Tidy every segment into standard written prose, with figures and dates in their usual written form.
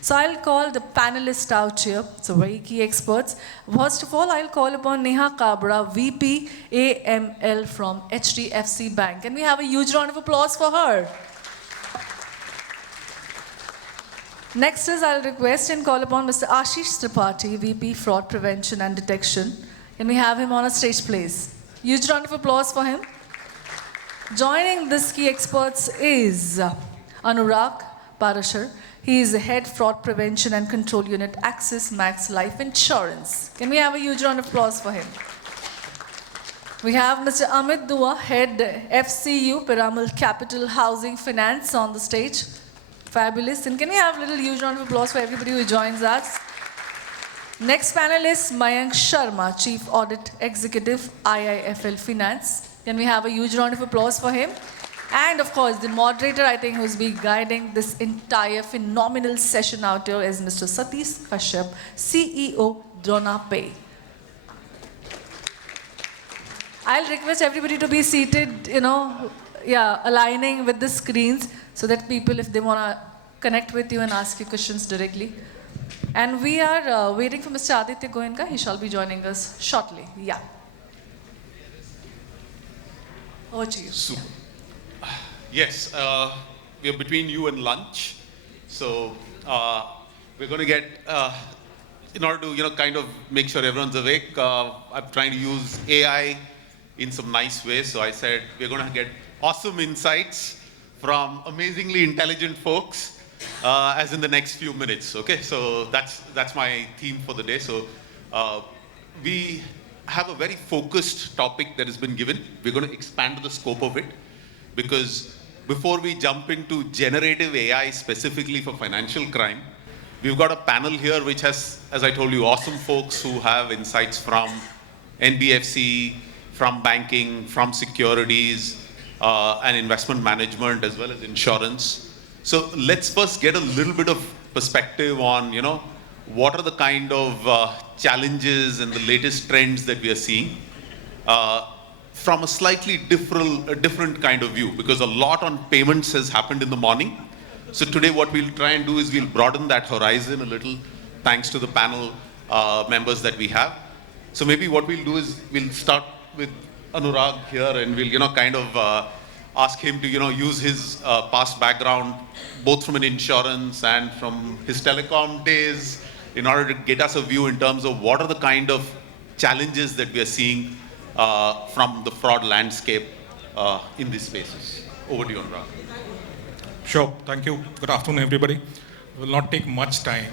So I'll call the panelists out here, so very key experts. First of all, I'll call upon NEHA KABRA, VP AML from HDFC Bank. Can we have a huge round of applause for her? Next is I'll request and call upon Mr. Ashish Tripathi, VP Fraud Prevention and Detection. Can we have him on a stage, please? Huge round of applause for him. Joining this key experts is Anurag Parashar. He is the Head Fraud Prevention and Control Unit, Axis Max Life Insurance. Can we have a huge round of applause for him? We have Mr. Amit Dua, Head FCU, Piramal Capital Housing Finance on the stage. Fabulous. And can we have a little huge round of applause for everybody who joins us? Next panelist, Mayank Sharma, Chief Audit Executive, IIFL Finance. Can we have a huge round of applause for him? And of course, the moderator, I think, who's been guiding this entire phenomenal session out here is Mr. Satish Kashyap, CEO, Drona Pay. I'll request everybody to be seated, aligning with the screens so that people, if they want to connect with you and ask you questions directly. And we are waiting for Mr. Aditya Goenka. He shall be joining us shortly. Yeah. Over to you. Super. Yes, we are between you and lunch. So we're going to get, in order to, kind of make sure everyone's awake, I'm trying to use AI in some nice ways. So I said, we're going to get awesome insights from amazingly intelligent folks, as in the next few minutes, okay? So that's my theme for the day. So we have a very focused topic that has been given. We're going to expand the scope of it, because before we jump into generative AI specifically for financial crime, we've got a panel here which has, as I told you, awesome folks who have insights from NBFC, from banking, from securities, and investment management, as well as insurance. So let's first get a little bit of perspective on, what are the kind of challenges and the latest trends that we are seeing from a slightly different kind of view, because a lot on payments has happened in the morning. So today what we'll try and do is we'll broaden that horizon a little, thanks to the panel members that we have. So maybe what we'll do is we'll start with Anurag here, and we'll, kind of ask him to, use his past background, both from an insurance and from his telecom days, in order to get us a view in terms of what are the kind of challenges that we are seeing from the fraud landscape in these spaces. Over to you, Anurag. Sure, thank you. Good afternoon, everybody. It will not take much time.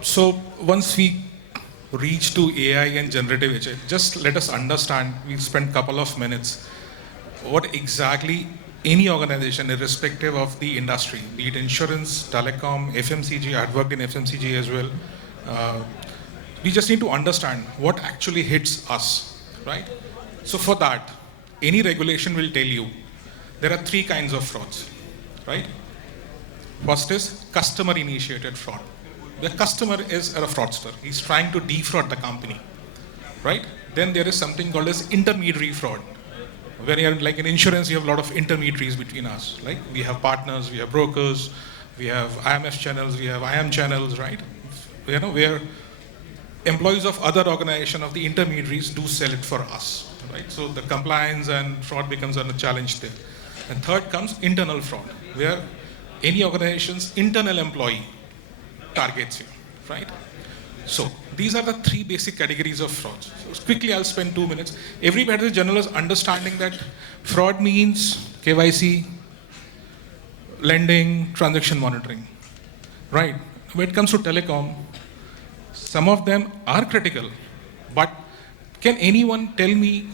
So once we reach to AI and generative AI, just let us understand, we'll spend a couple of minutes, what exactly any organization, irrespective of the industry, be it insurance, telecom, FMCG, I've worked in FMCG as well. We just need to understand what actually hits us, right? So for that, any regulation will tell you there are three kinds of frauds, right? First is customer-initiated fraud. The customer is a fraudster. He's trying to defraud the company, right? Then there is something called as intermediary fraud. When you're like in insurance, you have a lot of intermediaries between us. Like we have partners, we have brokers, we have IMS channels, we have IM channels, right? Where employees of other organization of the intermediaries do sell it for us, right? So the compliance and fraud becomes a challenge there. And third comes internal fraud, where any organization's internal employee targets you, right? So these are the three basic categories of frauds. So quickly, I'll spend 2 minutes. Everybody in general is understanding that fraud means KYC, lending, transaction monitoring, right? When it comes to telecom, some of them are critical, but can anyone tell me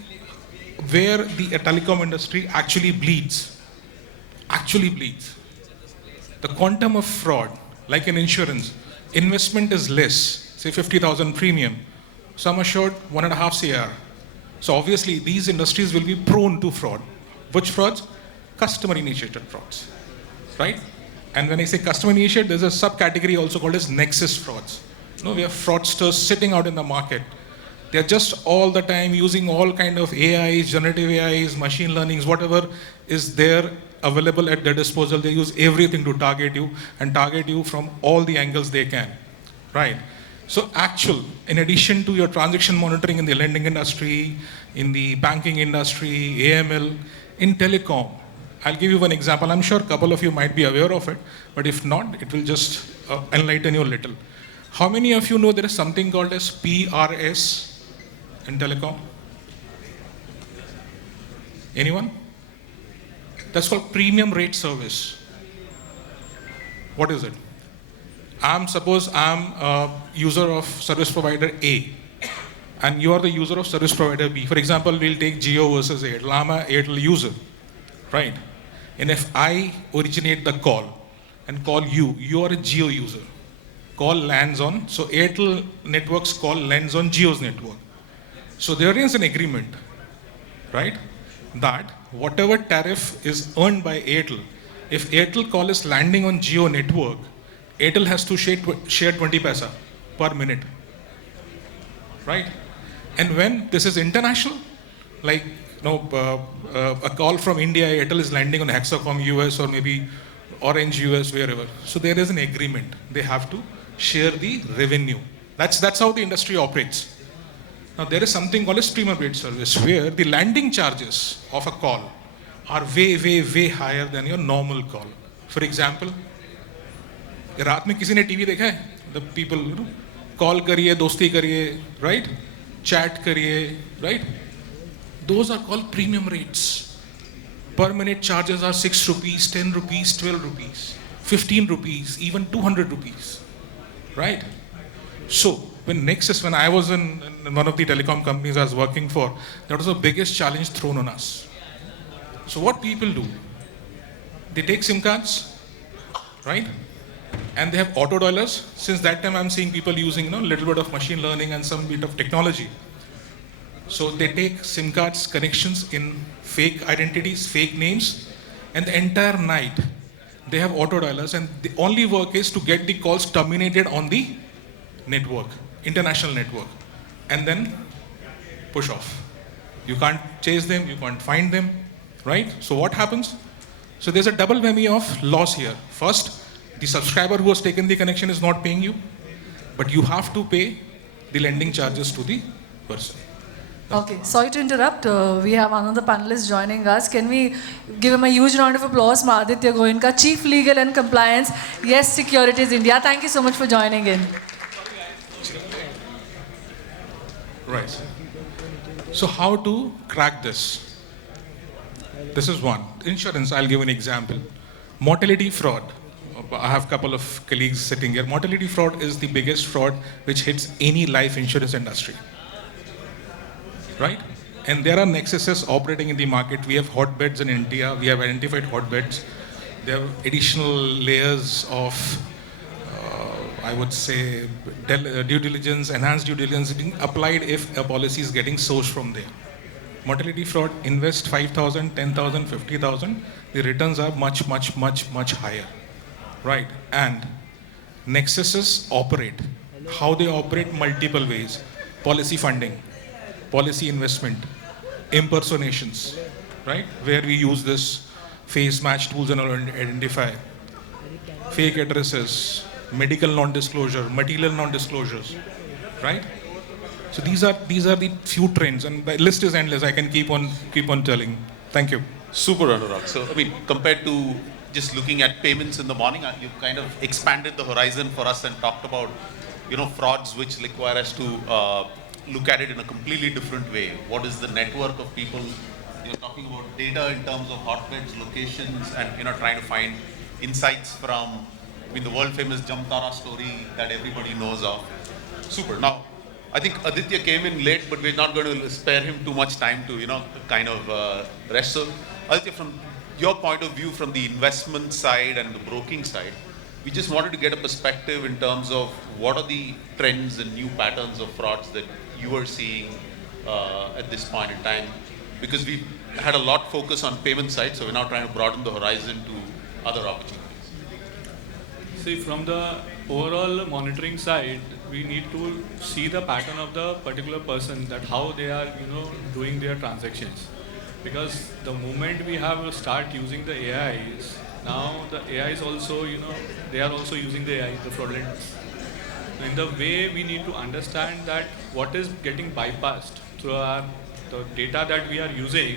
where the telecom industry actually bleeds? Actually bleeds. The quantum of fraud, like in insurance, investment is less, say 50,000 premium, sum assured 1.5 CR. So obviously these industries will be prone to fraud. Which frauds? Customer initiated frauds, right? And when I say customer initiated, there's a subcategory also called as nexus frauds. We have fraudsters sitting out in the market. They're just all the time using all kind of AIs, generative AIs, machine learnings, whatever, is there available at their disposal. They use everything to target you and target you from all the angles they can, right? So in addition to your transaction monitoring in the lending industry, in the banking industry, AML, in telecom, I'll give you one example. I'm sure a couple of you might be aware of it, but if not, it will just enlighten you a little. How many of you know there is something called as PRS in telecom? Anyone? That's called premium rate service. What is it? Suppose I'm a user of service provider A, and you are the user of service provider B. For example, we'll take Jio versus Airtel. I'm an Airtel user, right? And if I originate the call and call you, you are a Jio user. Call lands on, so Airtel network's call lands on Jio's network. So there is an agreement, right? That whatever tariff is earned by Airtel, if Airtel call is landing on Jio network, Airtel has to share 20 paisa per minute, right? And when this is international, like a call from India, Airtel is landing on Hexacom US or maybe Orange US, wherever. So there is an agreement. They have to share the revenue. That's how the industry operates. Now there is something called as premium rate service, where the landing charges of a call are way, way, way higher than your normal call. For example, रात में किसी ने TV देखा है? The people, call करिए, दोस्ती करिए, right? Chat करिए, right? Those are called premium rates. Per minute charges are 6 rupees, 10 rupees, 12 rupees, 15 rupees, even 200 rupees, right? So when I was in one of the telecom companies I was working for, that was the biggest challenge thrown on us. So what people do, they take SIM cards, right? And they have auto dialers. Since that time, I'm seeing people using a little bit of machine learning and some bit of technology. So they take SIM cards connections in fake identities, fake names, and the entire night they have auto dialers, and the only work is to get the calls terminated on the network, international network, and then push off. You can't chase them, you can't find them, right? So what happens? So there's a double whammy of loss here. First, the subscriber who has taken the connection is not paying you, but you have to pay the lending charges to the person. Okay, sorry to interrupt. We have another panelist joining us. Can we give him a huge round of applause? Aditya Goenka, Chief Legal and Compliance, Yes Securities India. Thank you so much for joining in. Right. So how to crack this? This is one. Insurance, I'll give an example. Mortality fraud. I have a couple of colleagues sitting here. Mortality fraud is the biggest fraud which hits any life insurance industry, right? And there are nexuses operating in the market. We have hotbeds in India. We have identified hotbeds. There are additional layers of, I would say, due diligence, enhanced due diligence being applied if a policy is getting sourced from there. Mortality fraud, invest 5,000, 10,000, 50,000. The returns are much, much, much, much higher. Right, and nexuses operate. How they operate? Multiple ways. Policy funding, policy investment, impersonations, right? Where we use this face match tools and identify. Fake addresses, medical non-disclosure, material non-disclosures, right? So these are the few trends, and the list is endless. I can keep on telling. Thank you. Super, Anurag. So, compared to just looking at payments in the morning, you kind of expanded the horizon for us and talked about, frauds which require us to look at it in a completely different way. What is the network of people? You're talking about data in terms of hotbeds, locations, and trying to find insights from, the world famous Jamtara story that everybody knows of. Super. Now, I think Aditya came in late, but we're not going to spare him too much time to, rest. So, Aditya, from your point of view, from the investment side and the broking side, we just wanted to get a perspective in terms of what are the trends and new patterns of frauds that you are seeing at this point in time, because we had a lot focus on payment side, so we're now trying to broaden the horizon to other opportunities. See, from the overall monitoring side, we need to see the pattern of the particular person, that how they are, doing their transactions. because the moment we have start using the AIs, now the AIs also, they are also using the AI, the fraudulent. In the way we need to understand that what is getting bypassed through the data that we are using,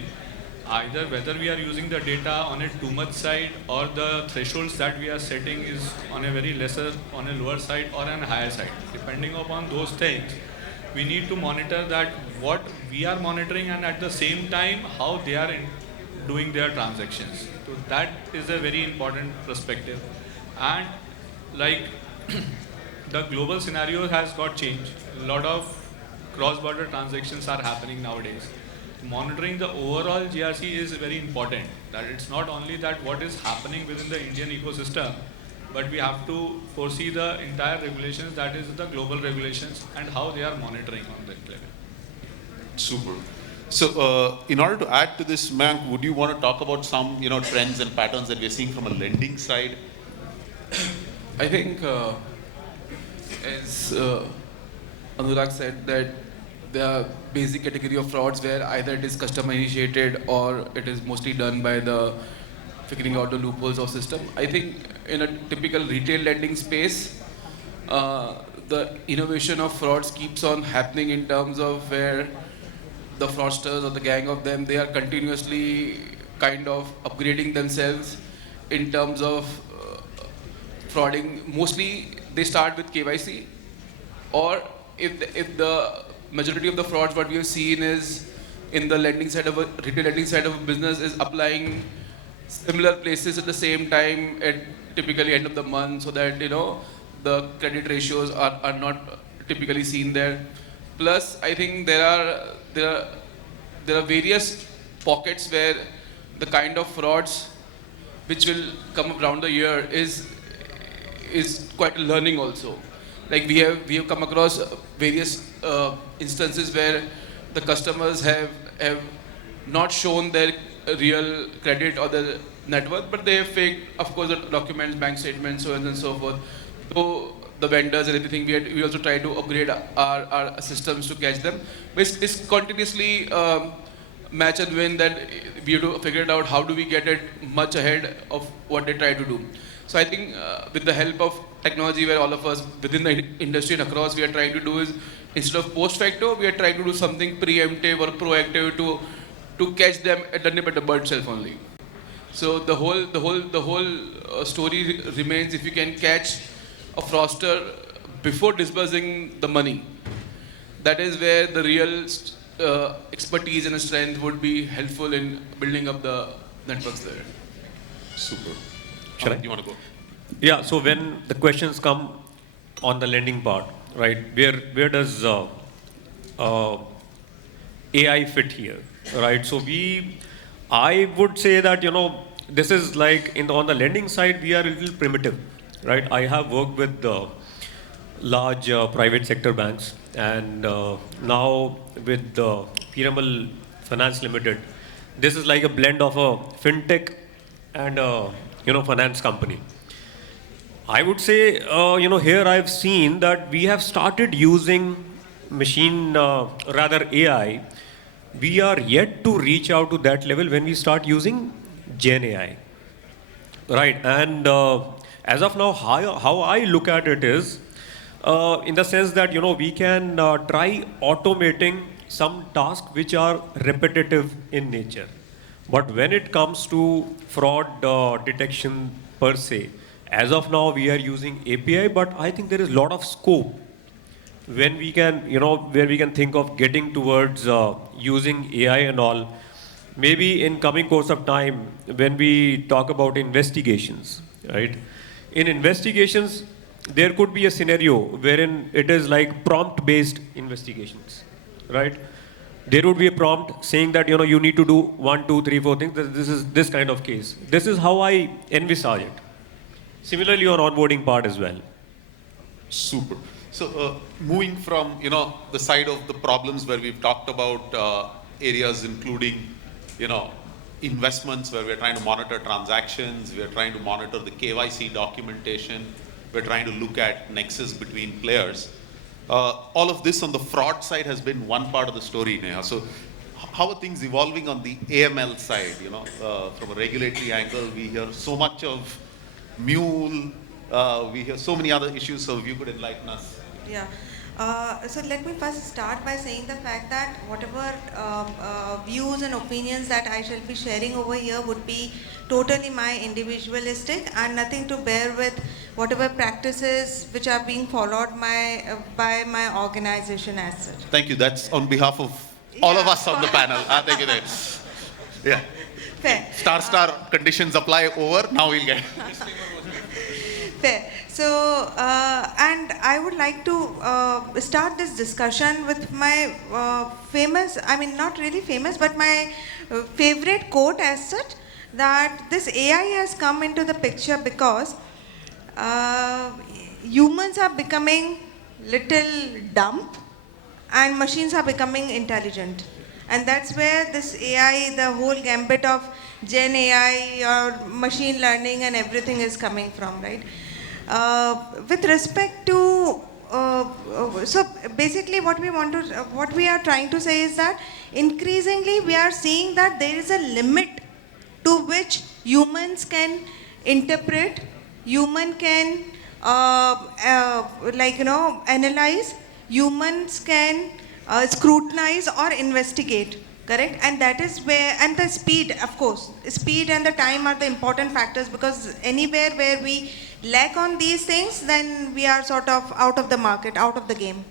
either whether we are using the data on a too much side or the thresholds that we are setting is on a very lesser, on a lower side or on a higher side. Depending upon those things, we need to monitor that what we are monitoring and at the same time how they are doing their transactions. So that is a very important perspective. And like the global scenario has got changed. A lot of cross-border transactions are happening nowadays. Monitoring the overall GRC is very important. That it's not only that what is happening within the Indian ecosystem, but we have to foresee the entire regulations, that is the global regulations, and how they are monitoring on that level. Super. So, in order to add to this, Mayank, would you want to talk about some, trends and patterns that we're seeing from a lending side? I think, as Anurag said, that there are basic category of frauds where either it is customer initiated or it is mostly done by the figuring out the loopholes of system. I think in a typical retail lending space, the innovation of frauds keeps on happening in terms of where the fraudsters or the gang of them, they are continuously kind of upgrading themselves in terms of frauding. Mostly they start with KYC, or if the majority of the frauds what we have seen is in the lending side of a retail lending side of a business is applying similar places at the same time at typically end of the month, so that the credit ratios are not typically seen there. Plus, I think there are various pockets where the kind of frauds which will come up around the year is quite a learning also. Like we have come across various instances where the customers have not shown their real credit or the net worth, but they have faked, of course, the documents, bank statements, so on and so forth. So the vendors and everything, we also try to upgrade our systems to catch them. But it's continuously match and win that we have to figure it out how do we get it much ahead of what they try to do. So I think with the help of technology, where all of us within the industry and across we are trying to do is, instead of post facto, we are trying to do something preemptive or proactive to catch them at the nip at the bud itself only. So the whole story remains, if you can catch a fraudster before disbursing the money, that is where the real expertise and strength would be helpful in building up the networks there. Super. Shall I? You want to go? Yeah, so when the questions come on the lending part, right, where does AI fit here, right? So I would say that, this is like on the lending side, we are a little primitive, right? I have worked with large private sector banks, and now with Piramal Finance Limited, this is like a blend of a fintech and finance company. I would say, here I've seen that we have started using AI. We are yet to reach out to that level when we start using Gen AI, right? And as of now, how I look at it is, in the sense that, we can try automating some tasks which are repetitive in nature. But when it comes to fraud detection per se, as of now we are using API, but I think there is a lot of scope when we can, where we can think of getting towards using AI and all. Maybe in coming course of time, when we talk about investigations, right? In investigations, there could be a scenario wherein it is like prompt-based investigations, right? There would be a prompt saying that, you need to do 1, 2, 3, 4 things. This is this kind of case. This is how I envisage it. Similarly, on onboarding part as well. Super. So moving from, the side of the problems where we've talked about areas including, investments where we're trying to monitor transactions, we're trying to monitor the KYC documentation, we're trying to look at nexus between players. All of this on the fraud side has been one part of the story, Neha. So how are things evolving on the AML side? From a regulatory angle, we hear so much of mule, we hear so many other issues, so if you could enlighten us. Yeah. So let me first start by saying the fact that whatever views and opinions that I shall be sharing over here would be totally my individualistic and nothing to bear with whatever practices which are being followed by my organization as such. Thank you. That's on behalf of all of us on the panel. Thank you. Yeah. Fair. Star conditions apply over. Now we'll get. Fair. So, and I would like to start this discussion with my famous, I mean not really famous, but my favorite quote as such, that this AI has come into the picture because humans are becoming little dumb and machines are becoming intelligent. And that's where this AI, the whole gambit of Gen AI or machine learning and everything is coming from, right? With respect to, so basically what we are trying to say is that increasingly we are seeing that there is a limit to which humans can interpret, human can analyze, humans can scrutinize or investigate, correct? And that is where, and the speed, of course, speed and the time are the important factors, because anywhere where we lack on these things, then we are sort of out of the market, out of the game,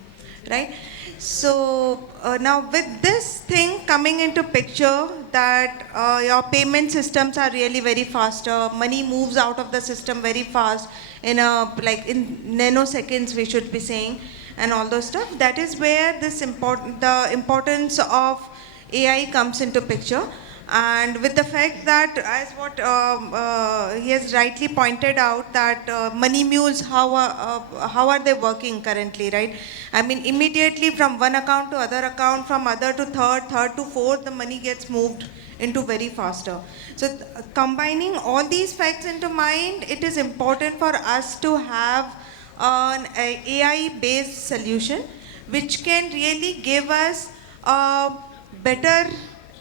right? So now with this thing coming into picture, that your payment systems are really very faster, money moves out of the system very fast, in in nanoseconds we should be saying, and all those stuff. That is where the importance of AI comes into picture. And with the fact that, as what he has rightly pointed out, that money mules, how are they working currently, right? I mean, immediately from one account to other account, from other to third to fourth, the money gets moved into very faster. So combining all these facts into mind, it is important for us to have an AI-based solution which can really give us a better,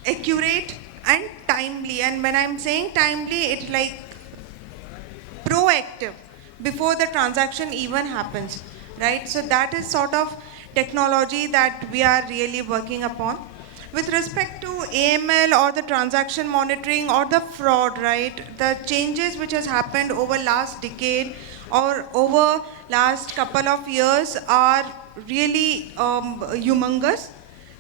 accurate and timely. And when I'm saying timely, it's like proactive before the transaction even happens, right? So that is sort of technology that we are really working upon. With respect to AML or the transaction monitoring or the fraud, right? The changes which has happened over last decade or over last couple of years are really humongous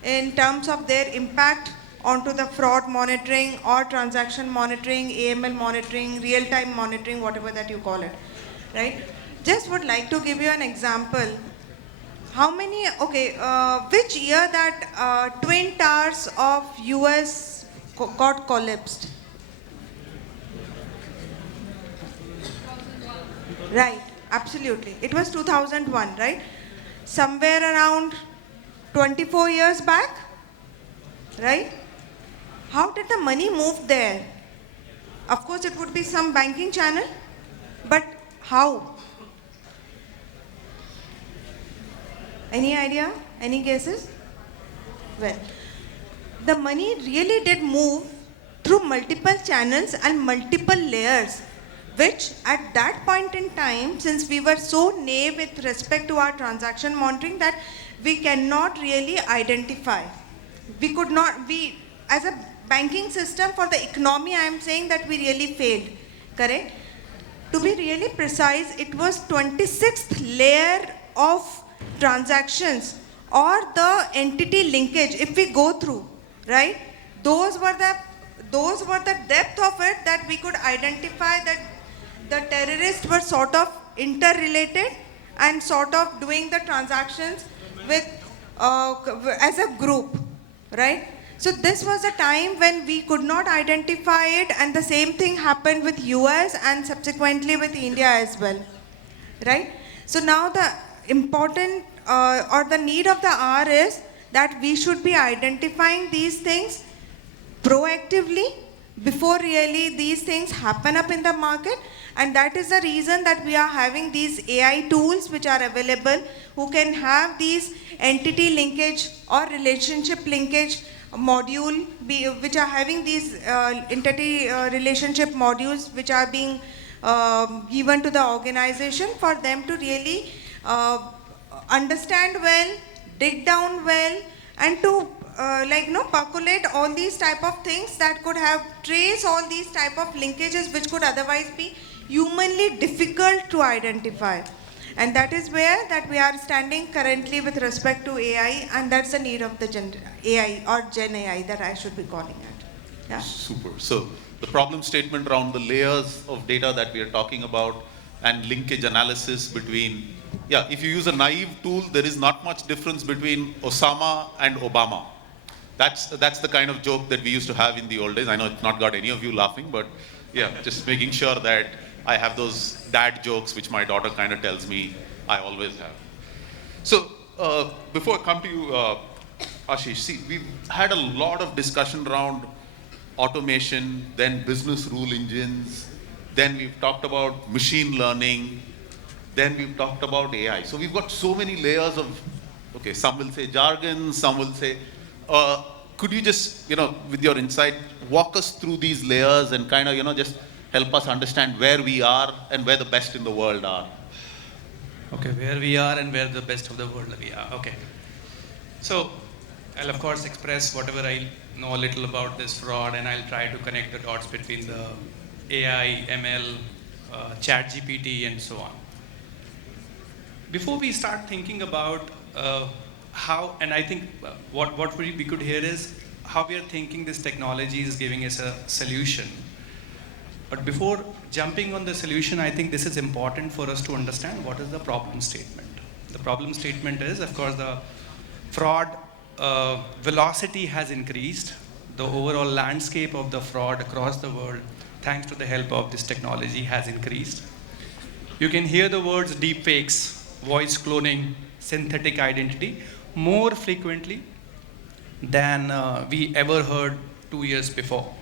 in terms of their impact onto the fraud monitoring or transaction monitoring, AML monitoring, real-time monitoring, whatever that you call it, right? Just would like to give you an example. How many, which year that Twin Towers of US got collapsed? Right, absolutely. It was 2001, right? Somewhere around 24 years back, right? How did the money move there? Of course, it would be some banking channel, but how? Any idea? Any guesses? Well, the money really did move through multiple channels and multiple layers, which at that point in time, since we were so naive with respect to our transaction monitoring, that we cannot really identify. We could not, as a banking system for the economy, I am saying that we really failed, correct? To be really precise, it was 26th layer of transactions or the entity linkage, if we go through, right? Those were the depth of it that we could identify that the terrorists were sort of interrelated and sort of doing the transactions with as a group, right? So this was a time when we could not identify it, and the same thing happened with US and subsequently with India as well, right? So now the important or the need of the hour is that we should be identifying these things proactively before really these things happen up in the market. And that is the reason that we are having these AI tools which are available, who can have these entity linkage or relationship linkage module, which are having these entity relationship modules which are being given to the organization for them to really understand well, dig down well, and to percolate all these type of things that could have trace all these type of linkages which could otherwise be humanly difficult to identify. And that is where that we are standing currently with respect to AI, and that's the need of the AI or Gen AI that I should be calling it. Yeah. Super. So the problem statement around the layers of data that we are talking about and linkage analysis between, yeah, if you use a naive tool, there is not much difference between Osama and Obama. That's the kind of joke that we used to have in the old days. I know it's not got any of you laughing, but yeah, just making sure that I have those dad jokes which my daughter kind of tells me I always have. So before I come to you, Ashish, see, we've had a lot of discussion around automation, then business rule engines, then we've talked about machine learning, then we've talked about AI. So we've got so many layers of, okay, some will say jargon, some will say, could you just, with your insight, walk us through these layers and kind of, just help us understand where we are and where the best in the world are? Okay, where we are and where the best of the world we are. Okay. So I'll of course express whatever I know a little about this fraud, and I'll try to connect the dots between the AI, ML, ChatGPT, and so on. Before we start thinking about how, and I think what we could hear is how we are thinking this technology is giving us a solution. But before jumping on the solution, I think this is important for us to understand what is the problem statement. The problem statement is, of course, the fraud velocity has increased. The overall landscape of the fraud across the world, thanks to the help of this technology, has increased. You can hear the words deepfakes, voice cloning, synthetic identity more frequently than we ever heard 2 years before.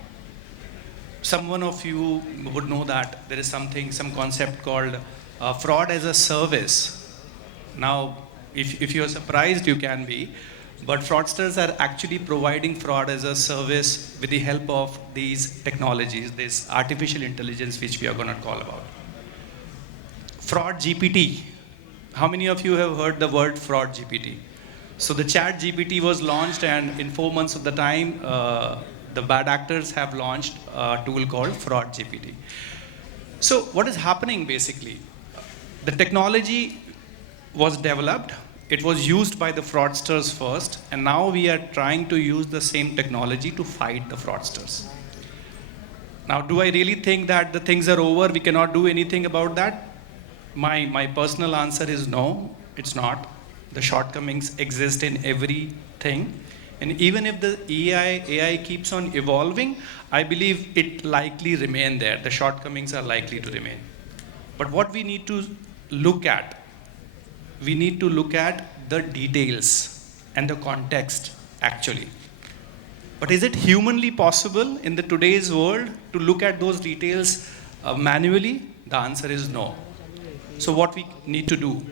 Some one of you would know that there is some concept called fraud as a service. Now, if you're surprised, you can be, but fraudsters are actually providing fraud as a service with the help of these technologies, this artificial intelligence, which we are going to call about. Fraud GPT. How many of you have heard the word fraud GPT? So the chat GPT was launched, and in 4 months of the time, the bad actors have launched a tool called Fraud GPT. So what is happening basically? The technology was developed, it was used by the fraudsters first, and now we are trying to use the same technology to fight the fraudsters. Now, do I really think that the things are over, we cannot do anything about that? My personal answer is no, it's not. The shortcomings exist in everything. And even if the AI keeps on evolving, I believe it likely remain there. The shortcomings are likely to remain. But what we need to look at, we need to look at the details and the context actually. But is it humanly possible in the today's world to look at those details manually? The answer is no. So what we need to do,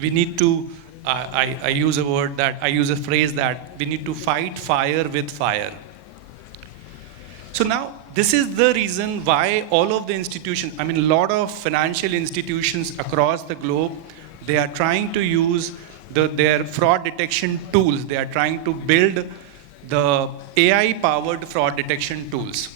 we need to I use a phrase that we need to fight fire with fire. So now, this is the reason why all of the institutions, a lot of financial institutions across the globe, they are trying to use their fraud detection tools. They are trying to build the AI-powered fraud detection tools.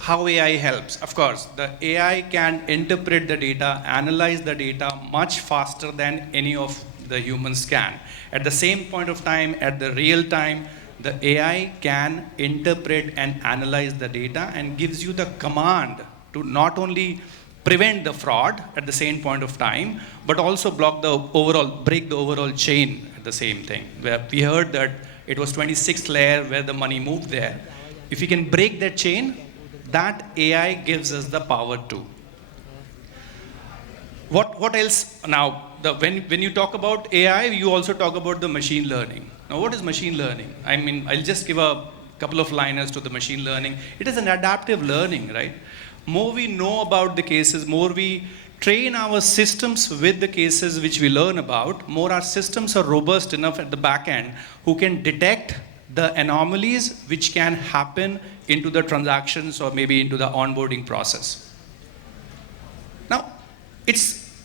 How AI helps? Of course, the AI can interpret the data, analyze the data much faster than any of the humans can. At the same point of time, at the real time, the AI can interpret and analyze the data and gives you the command to not only prevent the fraud at the same point of time, but also break the overall chain at the same thing. Where we heard that it was 26th layer where the money moved there. If we can break that chain, that AI gives us the power to. What else now? When you talk about AI, you also talk about the machine learning. Now, what is machine learning? I'll just give a couple of liners to the machine learning. It is an adaptive learning, right? More we know about the cases, more we train our systems with the cases which we learn about, more our systems are robust enough at the back end who can detect the anomalies which can happen into the transactions or maybe into the onboarding process. Now,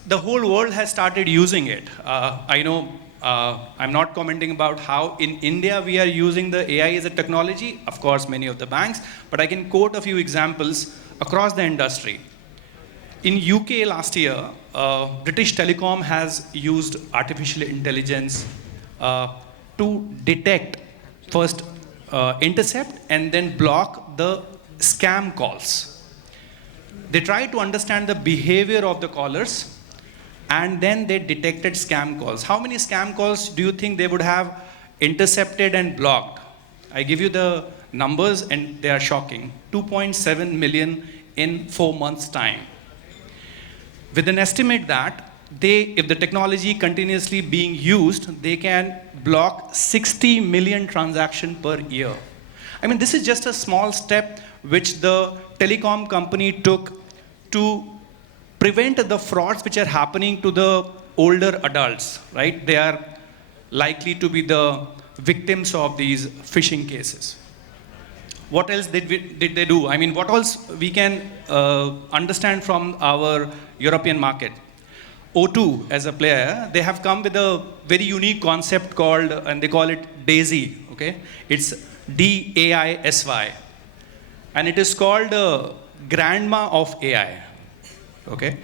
the whole world has started using it. I know I'm not commenting about how in India we are using the AI as a technology, of course many of the banks, but I can quote a few examples across the industry. In UK last year, British Telecom has used artificial intelligence to detect, first intercept and then block the scam calls. They tried to understand the behavior of the callers and then they detected scam calls. How many scam calls do you think they would have intercepted and blocked? I give you the numbers and they are shocking. 2.7 million in 4 months' time. With an estimate that if the technology continuously being used, they can block 60 million transactions per year. I mean, this is just a small step which the telecom company took to prevent the frauds which are happening to the older adults, right? They are likely to be the victims of these phishing cases. What else did they do? I mean, what else we can understand from our European market? O2 as a player, they have come with a very unique concept called, and they call it DAISY, okay? It's DAISY. And it is called Grandma of AI, okay?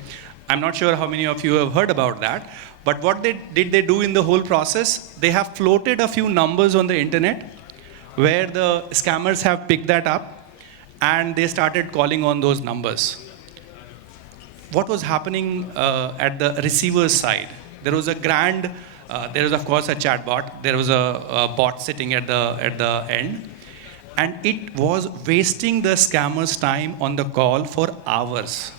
I'm not sure how many of you have heard about that, but what did they do in the whole process? They have floated a few numbers on the internet where the scammers have picked that up and they started calling on those numbers. What was happening at the receiver's side? There was there was of course a chatbot, there was a bot sitting at the end, and it was wasting the scammer's time on the call for hours.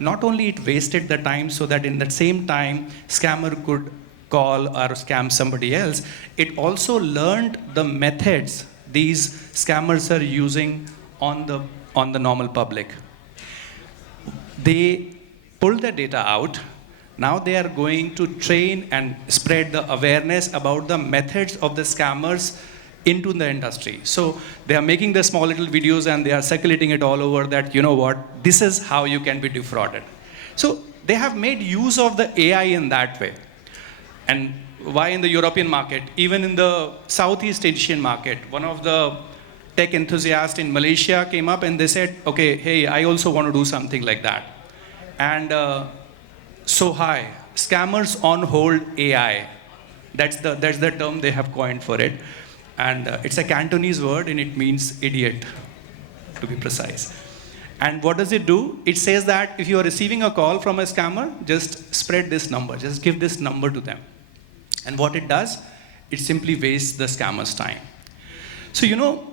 Not only it wasted the time so that in that same time scammer could call or scam somebody else, it also learned the methods these scammers are using on the normal public. They pulled the data out. Now they are going to train and spread the awareness about the methods of the scammers into the industry. So they are making the small little videos and they are circulating it all over that, you know what, this is how you can be defrauded. So they have made use of the AI in that way. And why in the European market? Even in the Southeast Asian market, one of the tech enthusiasts in Malaysia came up and they said, okay, hey, I also want to do something like that. And so hi, scammers on hold AI. That's the term they have coined for it. And it's a Cantonese word and it means idiot, to be precise. And what does it do? It says that if you are receiving a call from a scammer, just spread this number, just give this number to them. And what it does, it simply wastes the scammer's time. So, you know,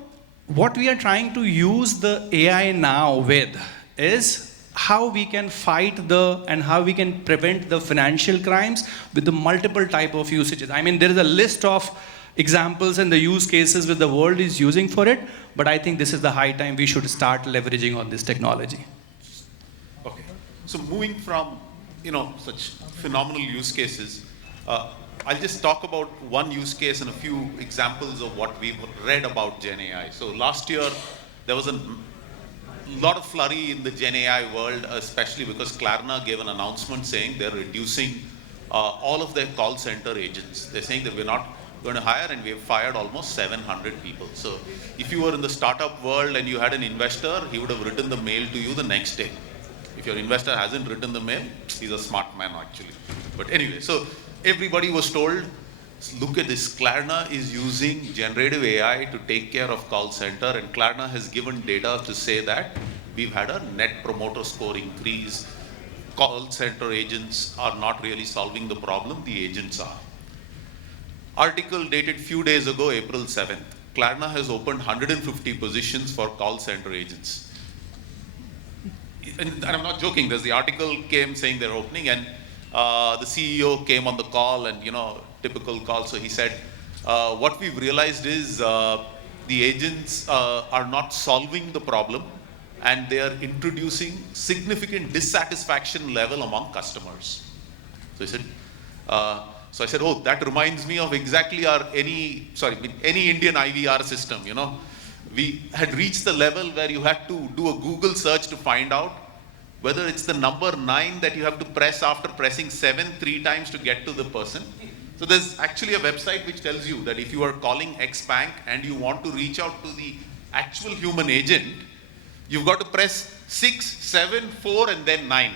what we are trying to use the AI now with is how we can fight and how we can prevent the financial crimes with the multiple type of usages. I mean, there is a list of examples and the use cases that the world is using for it, but I think this is the high time we should start leveraging on this technology. Okay, so moving from, you know, such phenomenal use cases, I'll just talk about one use case and a few examples of what we've read about Gen AI. So last year, there was a lot of flurry in the Gen AI world, especially because Klarna gave an announcement saying they're reducing all of their call center agents. They're saying that we're not going to hire, and we have fired almost 700 people. So if you were in the startup world and you had an investor, he would have written the mail to you the next day. If your investor hasn't written the mail, he's a smart man actually. But anyway, so everybody was told, look at this, Klarna is using generative AI to take care of call center, and Klarna has given data to say that we've had a net promoter score increase. Call center agents are not really solving the problem, the agents are. Article dated few days ago, April 7th. Klarna has opened 150 positions for call center agents. And I'm not joking, there's the article came saying they're opening, and the CEO came on the call, and you know, typical call, so he said, what we've realized is the agents are not solving the problem, and they are introducing significant dissatisfaction level among customers. So he said, So I said, oh, that reminds me of exactly any Indian IVR system, you know. We had reached the level where you had to do a Google search to find out whether it's the number 9 that you have to press after pressing 7 3 times to get to the person. So there's actually a website which tells you that if you are calling X bank and you want to reach out to the actual human agent, you've got to press 6, 7, 4 and then 9.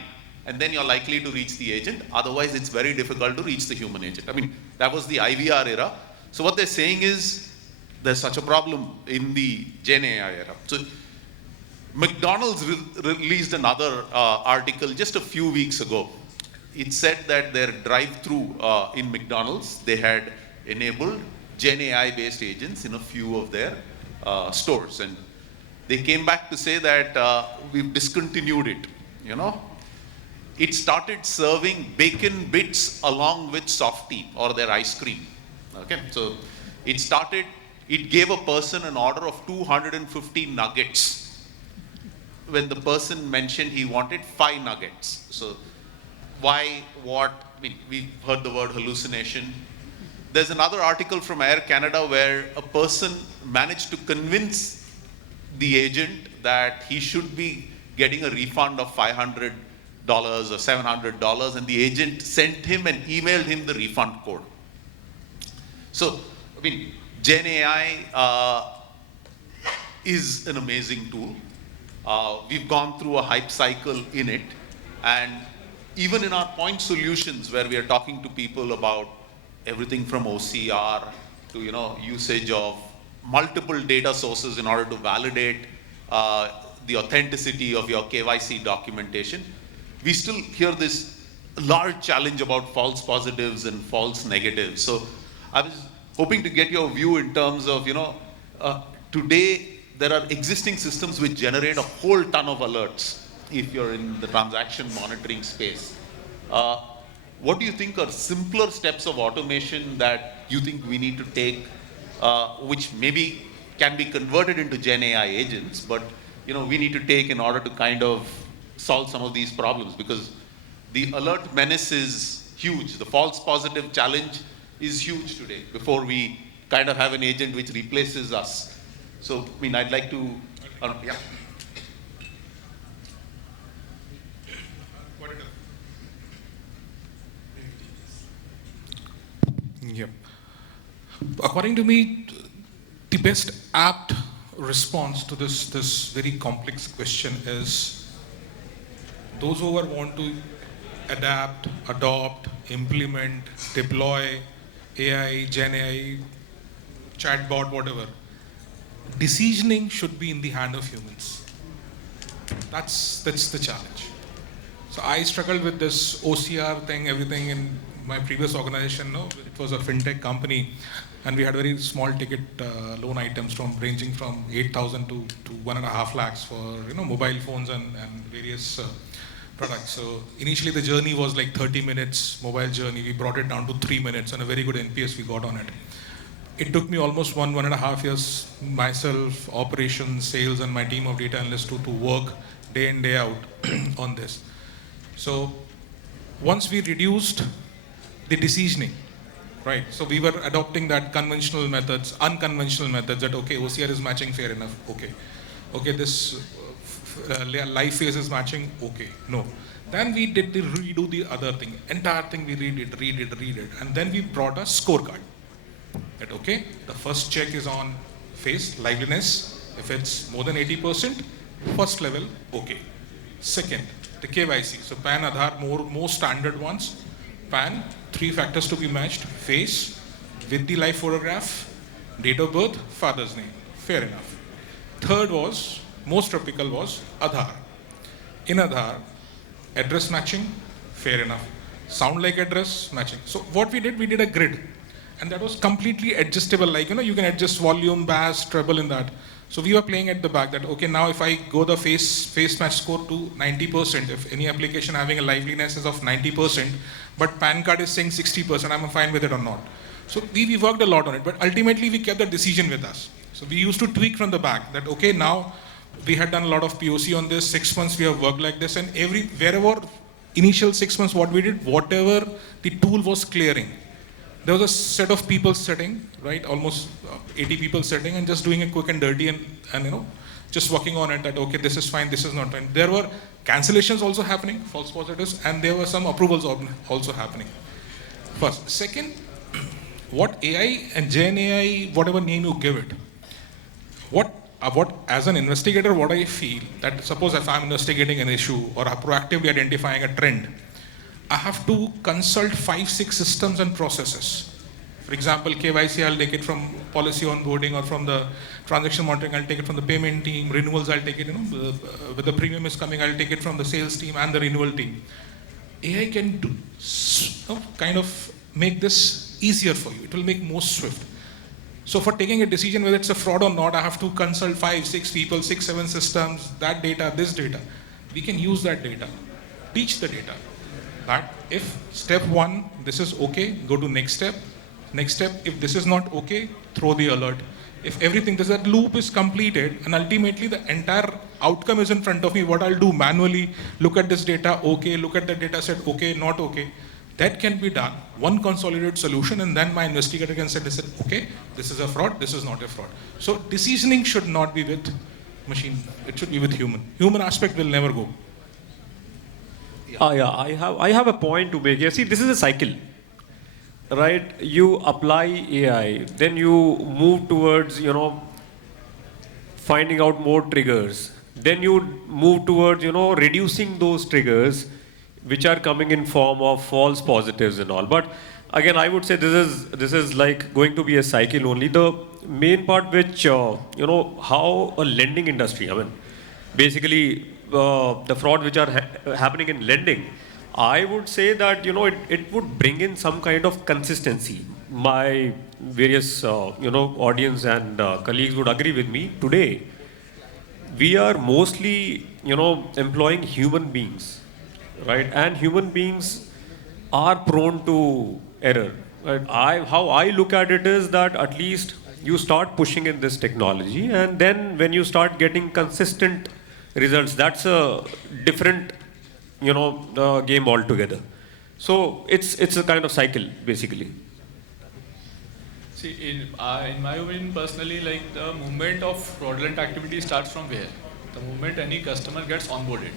And then you're likely to reach the agent. Otherwise, it's very difficult to reach the human agent. I mean, that was the IVR era. So what they're saying is there's such a problem in the Gen AI era. So McDonald's released another article just a few weeks ago. It said that their drive-through in McDonald's, they had enabled Gen AI-based agents in a few of their stores. And they came back to say that we've discontinued it, you know. It started serving bacon bits along with softie or their ice cream. Okay, so it gave a person an order of 250 nuggets when the person mentioned he wanted 5 nuggets. So why, what, I mean, we've heard the word hallucination. There's another article from Air Canada where a person managed to convince the agent that he should be getting a refund of $500 or $700, and the agent sent him and emailed him the refund code. So, I mean, Gen AI is an amazing tool. We've gone through a hype cycle in it, and even in our point solutions where we are talking to people about everything from OCR to, you know, usage of multiple data sources in order to validate the authenticity of your KYC documentation, we still hear this large challenge about false positives and false negatives. So I was hoping to get your view in terms of, you know, today there are existing systems which generate a whole ton of alerts if you're in the transaction monitoring space. What do you think are simpler steps of automation that you think we need to take, which maybe can be converted into Gen AI agents, but, you know, we need to take in order to kind of solve some of these problems? Because the alert menace is huge. The false positive challenge is huge today before we kind of have an agent which replaces us. So, I mean, I'd like to, yeah. Yep. According to me, the best apt response to this very complex question is those who want to adapt, adopt, implement, deploy AI, Gen AI, chatbot, whatever, decisioning should be in the hand of humans. That's the challenge. So I struggled with this OCR thing, everything in my previous organization. No, it was a fintech company, and we had very small ticket loan items ranging from 8,000 to 1.5 lakhs for, you know, mobile phones and various products. So initially the journey was like 30 minutes mobile journey. We brought it down to 3 minutes, and a very good NPS we got on it. It took me almost 1.5 years, myself, operations, sales, and my team of data analysts to work day in, day out on this. So once we reduced the decisioning, right? So we were adopting that conventional methods, unconventional methods, that okay, OCR is matching, fair enough, okay. Okay, this live phase is matching, okay, no. Then we did redo the other thing, entire thing we redid, and then we brought a scorecard. That okay, the first check is on face, liveliness. If it's more than 80%, first level, okay. Second, the KYC. So PAN, Aadhaar, more standard ones. PAN, 3 factors to be matched, face, with the live photograph, date of birth, father's name, fair enough. Third was, most typical was Aadhaar. In Aadhaar, address matching, fair enough. Sound like address matching. So what we did a grid. And that was completely adjustable, like, you know, you can adjust volume, bass, treble in that. So we were playing at the back that, okay, now if I go the face match score to 90%, if any application having a liveliness is of 90%, but PAN card is saying 60%, I'm fine with it or not. So we worked a lot on it, but ultimately we kept the decision with us. So we used to tweak from the back that, okay, now we had done a lot of POC on this, 6 months we have worked like this, and wherever initial 6 months what we did, whatever the tool was clearing, there was a set of people sitting, right, almost 80 people sitting and just doing it quick and dirty and just working on it that, okay, this is fine, this is not fine. There were cancellations also happening, false positives, and there were some approvals also happening. First. Second, what AI and Gen AI, whatever name you give it, what as an investigator, what I feel, that suppose if I'm investigating an issue or proactively identifying a trend, I have to consult 5-6 systems and processes. For example, KYC, I'll take it from policy onboarding or from the transaction monitoring, I'll take it from the payment team, renewals, I'll take it, with the premium is coming, I'll take it from the sales team and the renewal team. AI can do, kind of make this easier for you. It will make more swift. So for taking a decision whether it's a fraud or not, I have to consult 5-6 people, 6-7 systems, that data, this data. We can use that data, teach the data. That if step 1, this is okay, go to next step. Next step, if this is not okay, throw the alert. If everything, that loop is completed, and ultimately the entire outcome is in front of me, what I'll do manually, look at this data, okay, look at the data set, okay, not okay. That can be done, one consolidated solution, and then my investigator can say, okay, this is a fraud, this is not a fraud. So decisioning should not be with machine, it should be with human. Human aspect will never go. Yeah, I have a point to make here. See, this is a cycle, right? You apply AI, then you move towards, finding out more triggers. Then you move towards, reducing those triggers, which are coming in form of false positives and all. But again, I would say this is like going to be a cycle only. The main part which, how a lending industry, basically the fraud which are happening in lending, I would say that, it would bring in some kind of consistency. My various, audience and colleagues would agree with me. Today, we are mostly, employing human beings. Right, and human beings are prone to error. Right? How I look at it is that at least you start pushing in this technology, and then when you start getting consistent results, that's a different, game altogether. So it's a kind of cycle, basically. See, in my opinion, personally, like the movement of fraudulent activity starts from where? The moment any customer gets onboarded.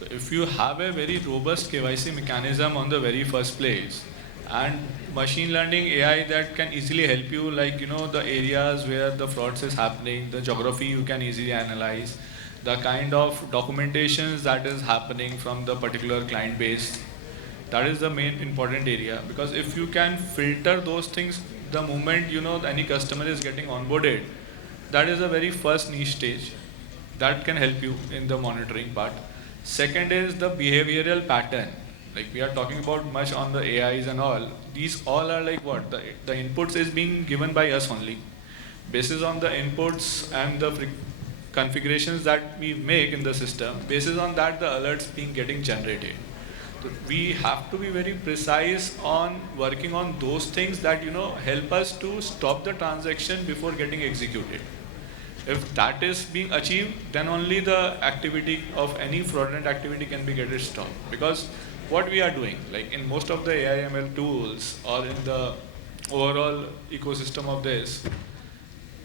So if you have a very robust KYC mechanism on the very first place, and machine learning AI that can easily help you, like, the areas where the frauds is happening, the geography you can easily analyze, the kind of documentations that is happening from the particular client base, that is the main important area. Because if you can filter those things, the moment, any customer is getting onboarded, that is the very first niche stage. That can help you in the monitoring part. Second is the behavioral pattern. Like we are talking about much on the AIs and all. These all are like what? The inputs is being given by us only. Basis on the inputs and the configurations that we make in the system, basis on that the alerts getting generated. So we have to be very precise on working on those things that help us to stop the transaction before getting executed. If that is being achieved, then only the activity of any fraudulent activity can be getting stopped. Because what we are doing, like in most of the AI ML tools or in the overall ecosystem of this,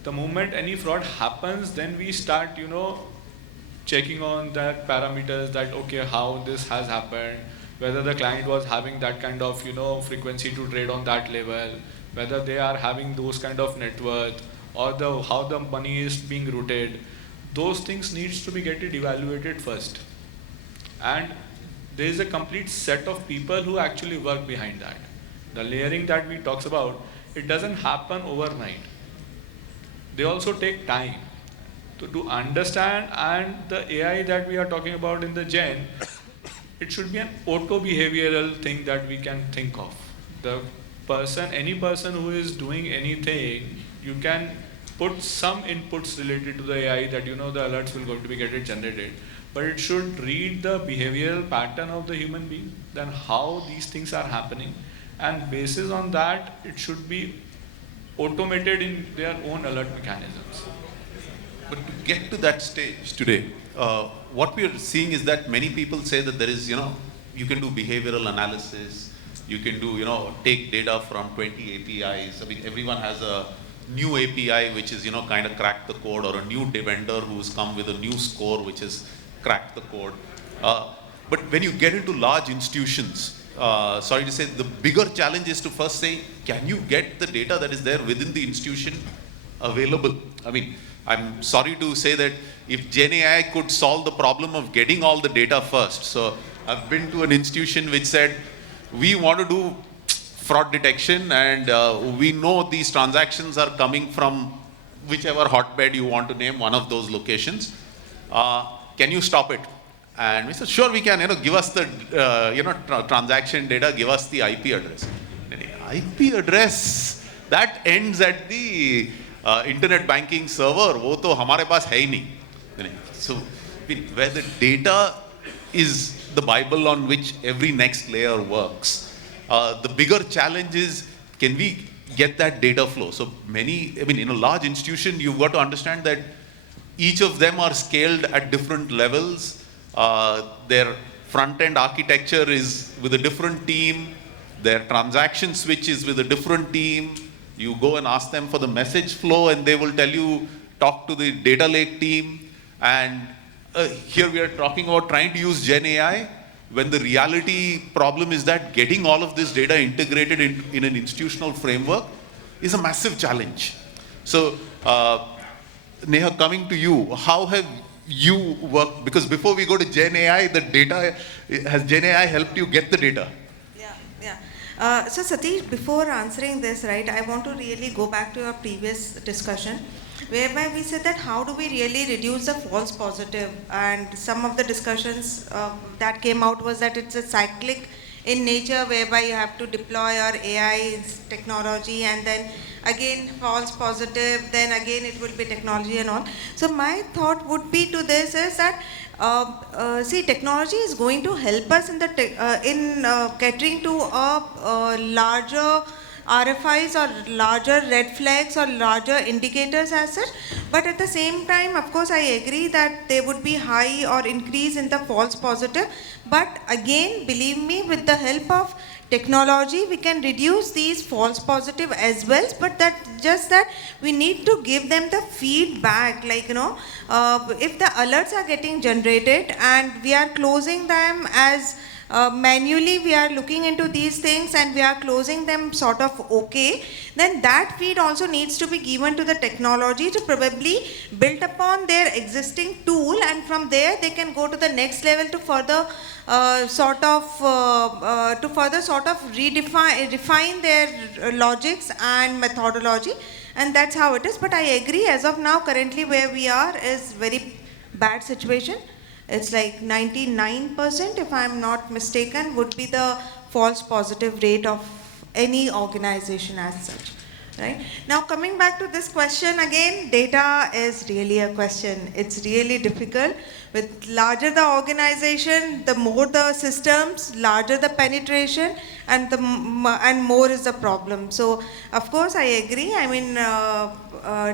the moment any fraud happens, then we start, checking on that parameters that, okay, how this has happened, whether the client was having that kind of, frequency to trade on that level, whether they are having those kind of net worth, or how the money is being routed. Those things needs to be getting evaluated first. And there is a complete set of people who actually work behind that. The layering that we talks about, it doesn't happen overnight. They also take time to understand, and the AI that we are talking about in the Gen, it should be an auto-behavioral thing that we can think of. Any person who is doing anything, you can put some inputs related to the AI that the alerts will going to be getting generated. But it should read the behavioral pattern of the human being, then how these things are happening. And basis on that, it should be automated in their own alert mechanisms. But to get to that stage today, what we are seeing is that many people say that there is, you can do behavioral analysis, You can do, take data from 20 APIs. I mean, everyone has a new API which is, kind of cracked the code, or a new vendor who's come with a new score which has cracked the code. But when you get into large institutions, sorry to say, the bigger challenge is to first say, can you get the data that is there within the institution available? I mean, I'm sorry to say that if GenAI could solve the problem of getting all the data first. So I've been to an institution which said, we want to do fraud detection, and we know these transactions are coming from whichever hotbed you want to name, one of those locations. Can you stop it? And we said, sure, we can. Give us the transaction data. Give us the IP address. IP address that ends at the internet banking server. वो तो हमारे पास है ही नहीं. So where the data is the Bible on which every next layer works. The bigger challenge is, can we get that data flow? So in a large institution, you've got to understand that each of them are scaled at different levels. Their front-end architecture is with a different team. Their transaction switch is with a different team. You go and ask them for the message flow, and they will tell you, talk to the data lake team. And here we are talking about trying to use Gen AI, when the reality problem is that getting all of this data integrated in an institutional framework is a massive challenge. So, Neha, coming to you, how have you worked? Because before we go to Gen AI, has Gen AI helped you get the data? So Satish, before answering this, right, I want to really go back to our previous discussion, whereby we said that how do we really reduce the false positive, and some of the discussions that came out was that it's a cyclic in nature, whereby you have to deploy our AI technology, and then again false positive, then again it will be technology and all. So my thought would be to this is that see, technology is going to help us in catering to a larger RFIs or larger red flags or larger indicators as such. But at the same time, of course, I agree that there would be high or increase in the false positive. But again, believe me, with the help of technology, we can reduce these false positive as well. But that we need to give them the feedback, like, if the alerts are getting generated and we are closing them as manually, we are looking into these things and we are closing them sort of okay, then that feed also needs to be given to the technology to probably build upon their existing tool, and from there they can go to the next level to further refine their logics and methodology, and that's how it is. But I agree, as of now, currently where we are is very bad situation. It's like 99%, if I'm not mistaken, would be the false positive rate of any organization as such. Right? Now, coming back to this question again, data is really a question. It's really difficult. With larger the organization, the more the systems, larger the penetration, and more is the problem. So, of course, I agree. I mean,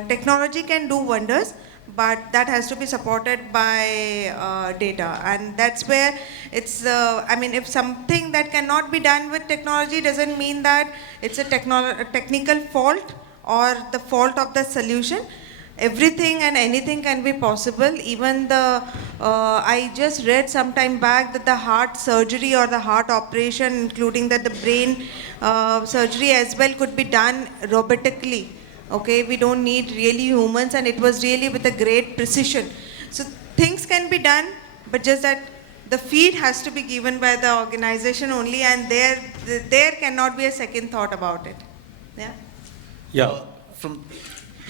technology can do wonders, but that has to be supported by data, and that's where it's, if something that cannot be done with technology doesn't mean that it's a technical fault or the fault of the solution. Everything and anything can be possible. Even I just read some time back that the heart surgery or the heart operation, including that the brain surgery as well, could be done robotically. Okay, we don't need really humans, and it was really with a great precision. So things can be done, but just that the feed has to be given by the organization only, and there cannot be a second thought about it. Yeah. Yeah.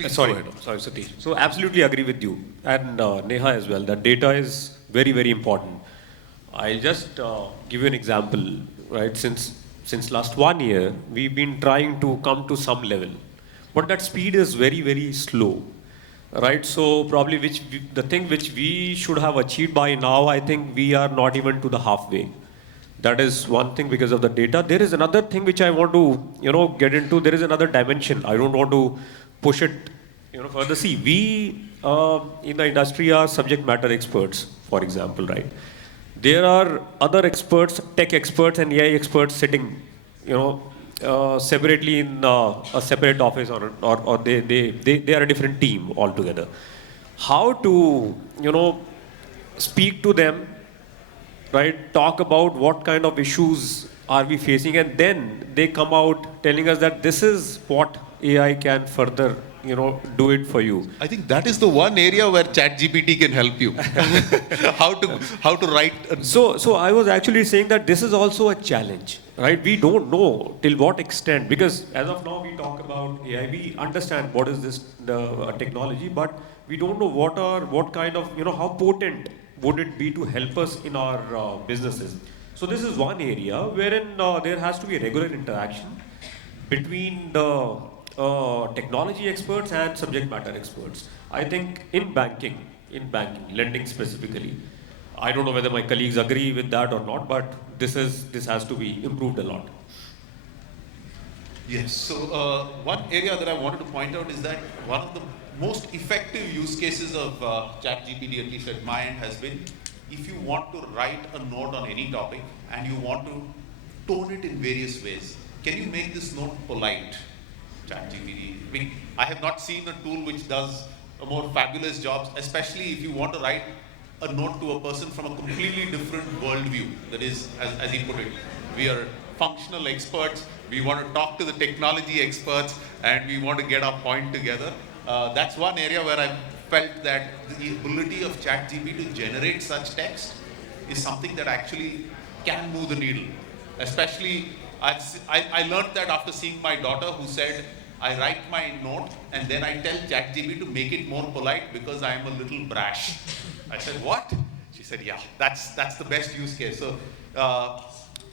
Sorry, Satish. So absolutely agree with you, and Neha as well, that data is very, very important. I'll just give you an example, right? Since last 1 year, we've been trying to come to some level, but that speed is very, very slow, right? So probably the thing which we should have achieved by now, I think we are not even to the halfway. That is one thing because of the data. There is another thing which I want to, get into. There is another dimension. I don't want to push it, further. See, we in the industry are subject matter experts, for example, right? There are other experts, tech experts and AI experts sitting separately in a separate office, or they are a different team altogether. How to, speak to them, right? Talk about what kind of issues are we facing, and then they come out telling us that this is what AI can further, do it for you. I think that is the one area where ChatGPT can help you. how to write. So I was actually saying that this is also a challenge, right? We don't know till what extent, because as of now we talk about AI, we understand what is this technology, but we don't know what kind of, how potent would it be to help us in our businesses. So this is one area wherein there has to be a regular interaction between the technology experts and subject matter experts. I think in banking, lending specifically, I don't know whether my colleagues agree with that or not, but this has to be improved a lot. Yes. So one area that I wanted to point out is that one of the most effective use cases of ChatGPT, at least at my end, has been if you want to write a note on any topic and you want to tone it in various ways. Can you make this note polite, ChatGPT? I mean, I have not seen a tool which does a more fabulous job, especially if you want to write a note to a person from a completely different worldview. That is, as he put it, we are functional experts, we want to talk to the technology experts, and we want to get our point together. That's one area where I felt that the ability of ChatGPT to generate such text is something that actually can move the needle. Especially, I learned that after seeing my daughter, who said, I write my note and then I tell ChatGPT to make it more polite because I am a little brash. I said, what? She said, yeah, that's the best use case. So,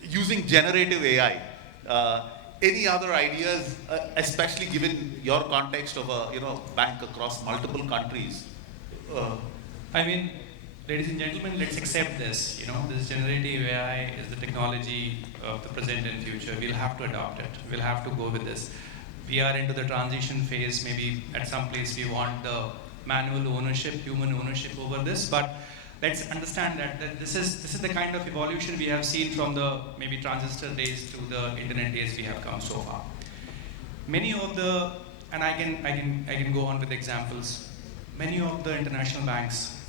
using generative AI, any other ideas, especially given your context of a bank across multiple countries? I mean, ladies and gentlemen, let's accept this. This generative AI is the technology of the present and future. We'll have to adopt it. We'll have to go with this. We are into the transition phase. Maybe at some place we want the manual ownership, human ownership over this. But let's understand that this is the kind of evolution we have seen from the maybe transistor days to the internet days we have come so far. Many of the, and I can go on with examples. Many of the international banks,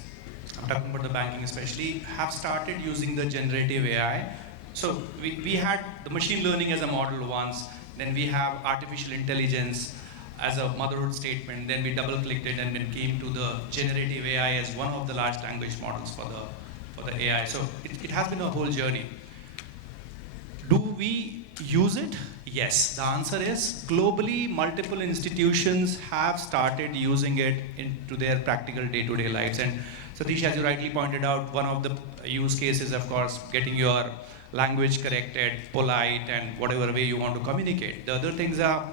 I'm talking about the banking especially, have started using the generative AI. So we had the machine learning as a model once, then we have artificial intelligence as a motherhood statement, then we double-clicked it and then came to the generative AI as one of the large language models for the AI. So it has been a whole journey. Do we use it? Yes. The answer is globally, multiple institutions have started using it into their practical day-to-day lives. And Satish, as you rightly pointed out, one of the use cases, of course, getting your language corrected, polite, and whatever way you want to communicate. The other things are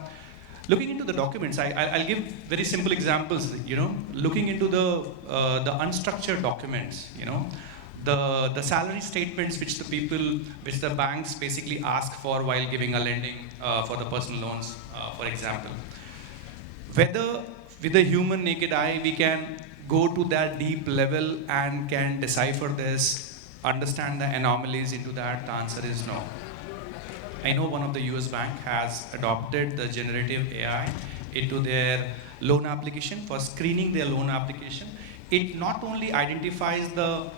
looking into the documents. I'll give very simple examples. Looking into the unstructured documents. The salary statements which the banks basically ask for while giving a lending for the personal loans, for example. Whether with the human naked eye we can go to that deep level and can decipher this, understand the anomalies into that, the answer is no. I know one of the US bank has adopted the generative AI into their loan application for screening their loan application. It not only identifies the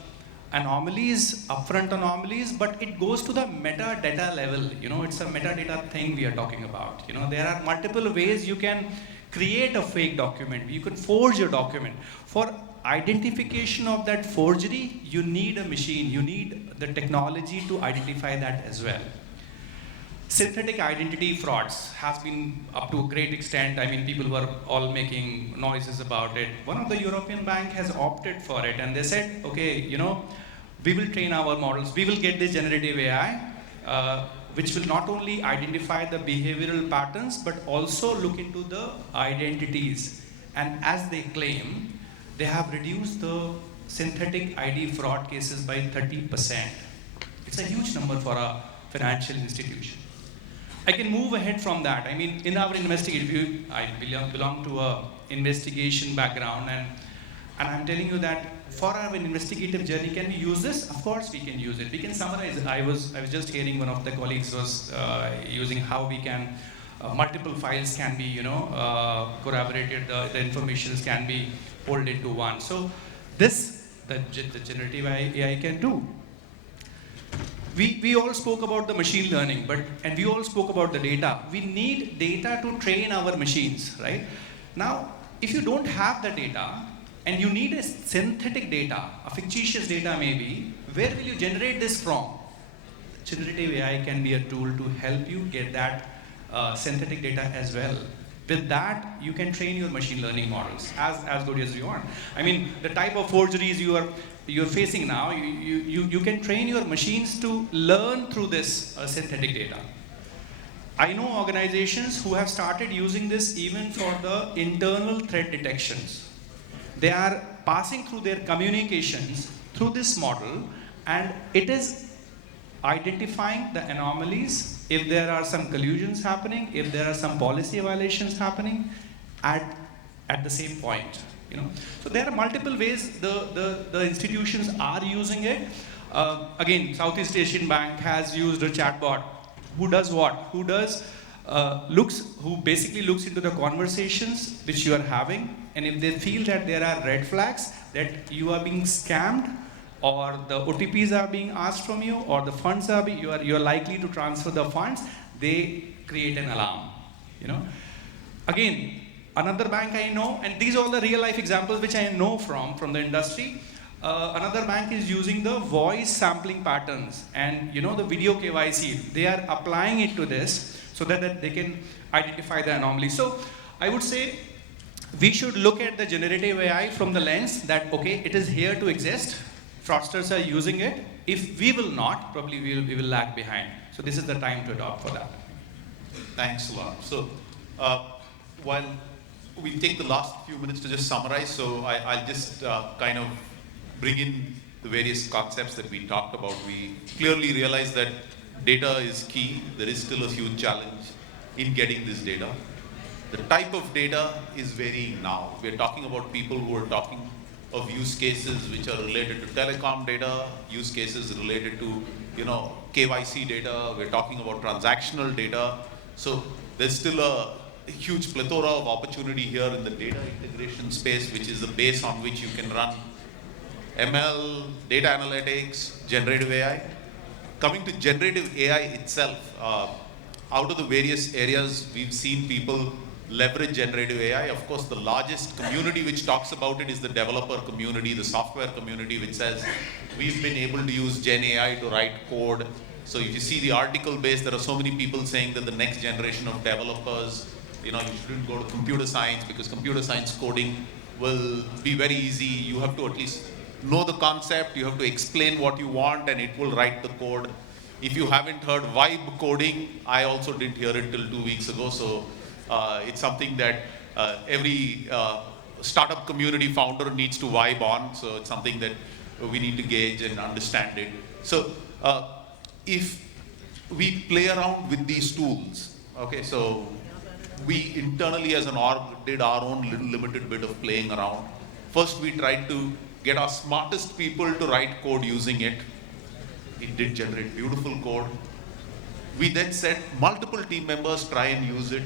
anomalies, upfront anomalies, but it goes to the metadata level. It's a metadata thing we are talking about. There are multiple ways you can create a fake document. You can forge a document. For identification of that forgery, you need a machine. You need the technology to identify that as well. Synthetic identity frauds has been up to a great extent. I mean, people were all making noises about it. One of the European bank has opted for it, and they said, okay, we will train our models. We will get this generative AI, which will not only identify the behavioral patterns, but also look into the identities. And as they claim, they have reduced the synthetic ID fraud cases by 30%. It's a huge number for a financial institution. I can move ahead from that. I mean, in our investigation, I belong to a investigation background, and And I'm telling you that for our investigative journey, can we use this? Of course we can use it. We can summarize it. I was just hearing one of the colleagues was using how we can, multiple files can be, corroborated, the informations can be pulled into one. So this, the generative AI can do. We all spoke about the machine learning, and we all spoke about the data. We need data to train our machines, right? Now, if you don't have the data, and you need a synthetic data, a fictitious data maybe, where will you generate this from? Generative AI can be a tool to help you get that synthetic data as well. With that, you can train your machine learning models as good as you want. I mean, the type of forgeries you're facing now, you can train your machines to learn through this synthetic data. I know organizations who have started using this even for the internal threat detections. They are passing through their communications through this model, and it is identifying the anomalies, if there are some collusions happening, if there are some policy violations happening at the same point. So there are multiple ways the institutions are using it. Again, Southeast Asian Bank has used a chatbot. Who does what? Who basically looks into the conversations which you are having, and if they feel that there are red flags, that you are being scammed, or the OTPs are being asked from you, or the funds you are likely to transfer the funds, they create an alarm. Again, another bank I know, and these are all the real life examples which I know from the industry. Another bank is using the voice sampling patterns and the video KYC. They are applying it to this so that they can identify the anomaly. So I would say we should look at the generative AI from the lens that, okay, it is here to exist. Fraudsters are using it. If we will not, probably we will lag behind. So this is the time to adopt for that. Thanks a lot. So while we take the last few minutes to just summarize, so I'll just kind of bring in the various concepts that we talked about. We clearly realize that data is key. There is still a huge challenge in getting this data. The type of data is varying now. We're talking about people who are talking of use cases which are related to telecom data, use cases related to KYC data. We're talking about transactional data. So there's still a huge plethora of opportunity here in the data integration space, which is the base on which you can run ML, data analytics, generative AI. Coming to generative AI itself, out of the various areas we've seen people leverage generative AI. Of course, the largest community which talks about it is the developer community, the software community, which says we've been able to use Gen AI to write code. So if you see the article base, there are so many people saying that the next generation of developers, you shouldn't go to computer science because computer science coding will be very easy. You have to at least know the concept, you have to explain what you want, and it will write the code. If you haven't heard vibe coding, I also didn't hear it till 2 weeks ago. So it's something that every startup community founder needs to vibe on. So it's something that we need to gauge and understand it. So if we play around with these tools, okay, so we internally as an org did our own little limited bit of playing around. First, we tried to get our smartest people to write code using it. It did generate beautiful code. We then said multiple team members try and use it.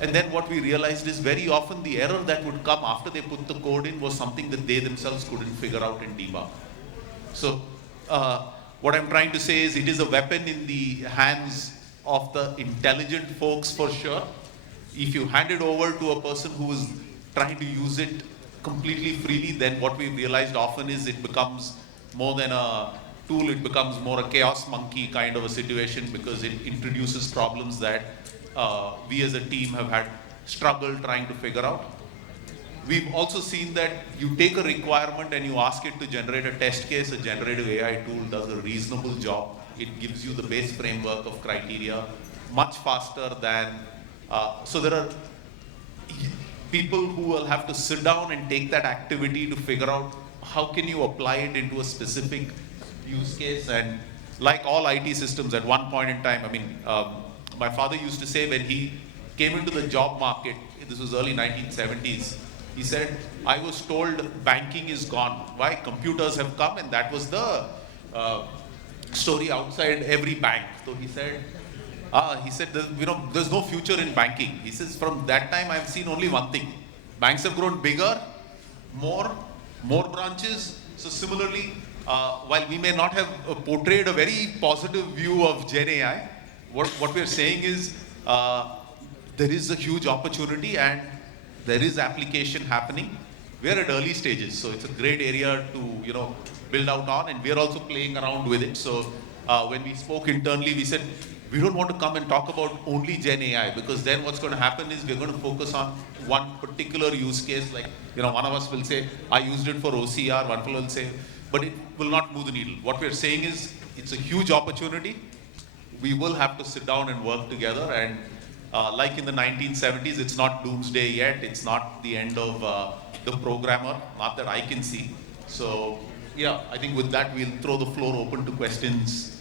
And then what we realized is very often the error that would come after they put the code in was something that they themselves couldn't figure out and debug. So what I'm trying to say is it is a weapon in the hands of the intelligent folks for sure. If you hand it over to a person who is trying to use it completely freely, then what we realized often is it becomes more than a tool, it becomes more a chaos monkey kind of a situation because it introduces problems that we as a team have had struggle trying to figure out. We've also seen that you take a requirement and you ask it to generate a test case. A generative AI tool does a reasonable job. It gives you the base framework of criteria much faster than, so there are people who will have to sit down and take that activity to figure out how can you apply it into a specific use case. And like all IT systems at one point in time, I mean, my father used to say when he came into the job market, this was early 1970s, He said, I was told banking is gone. Why? Computers have come, and that was the story outside every bank. So he said, there's no future in banking. He says, from that time, I've seen only one thing. Banks have grown bigger, more branches. So similarly, while we may not have portrayed a very positive view of Gen AI, what we're saying is there is a huge opportunity and there is application happening. We're at early stages, so it's a great area to build out on, and we're also playing around with it. So when we spoke internally, we said we don't want to come and talk about only Gen AI, because then what's going to happen is we're going to focus on one particular use case. Like one of us will say, I used it for OCR. One fellow will say, but it will not move the needle. What we're saying is it's a huge opportunity. We will have to sit down and work together, and like in the 1970s, it's not doomsday yet. It's not the end of the programmer, not that I can see. So yeah, I think with that, we'll throw the floor open to questions.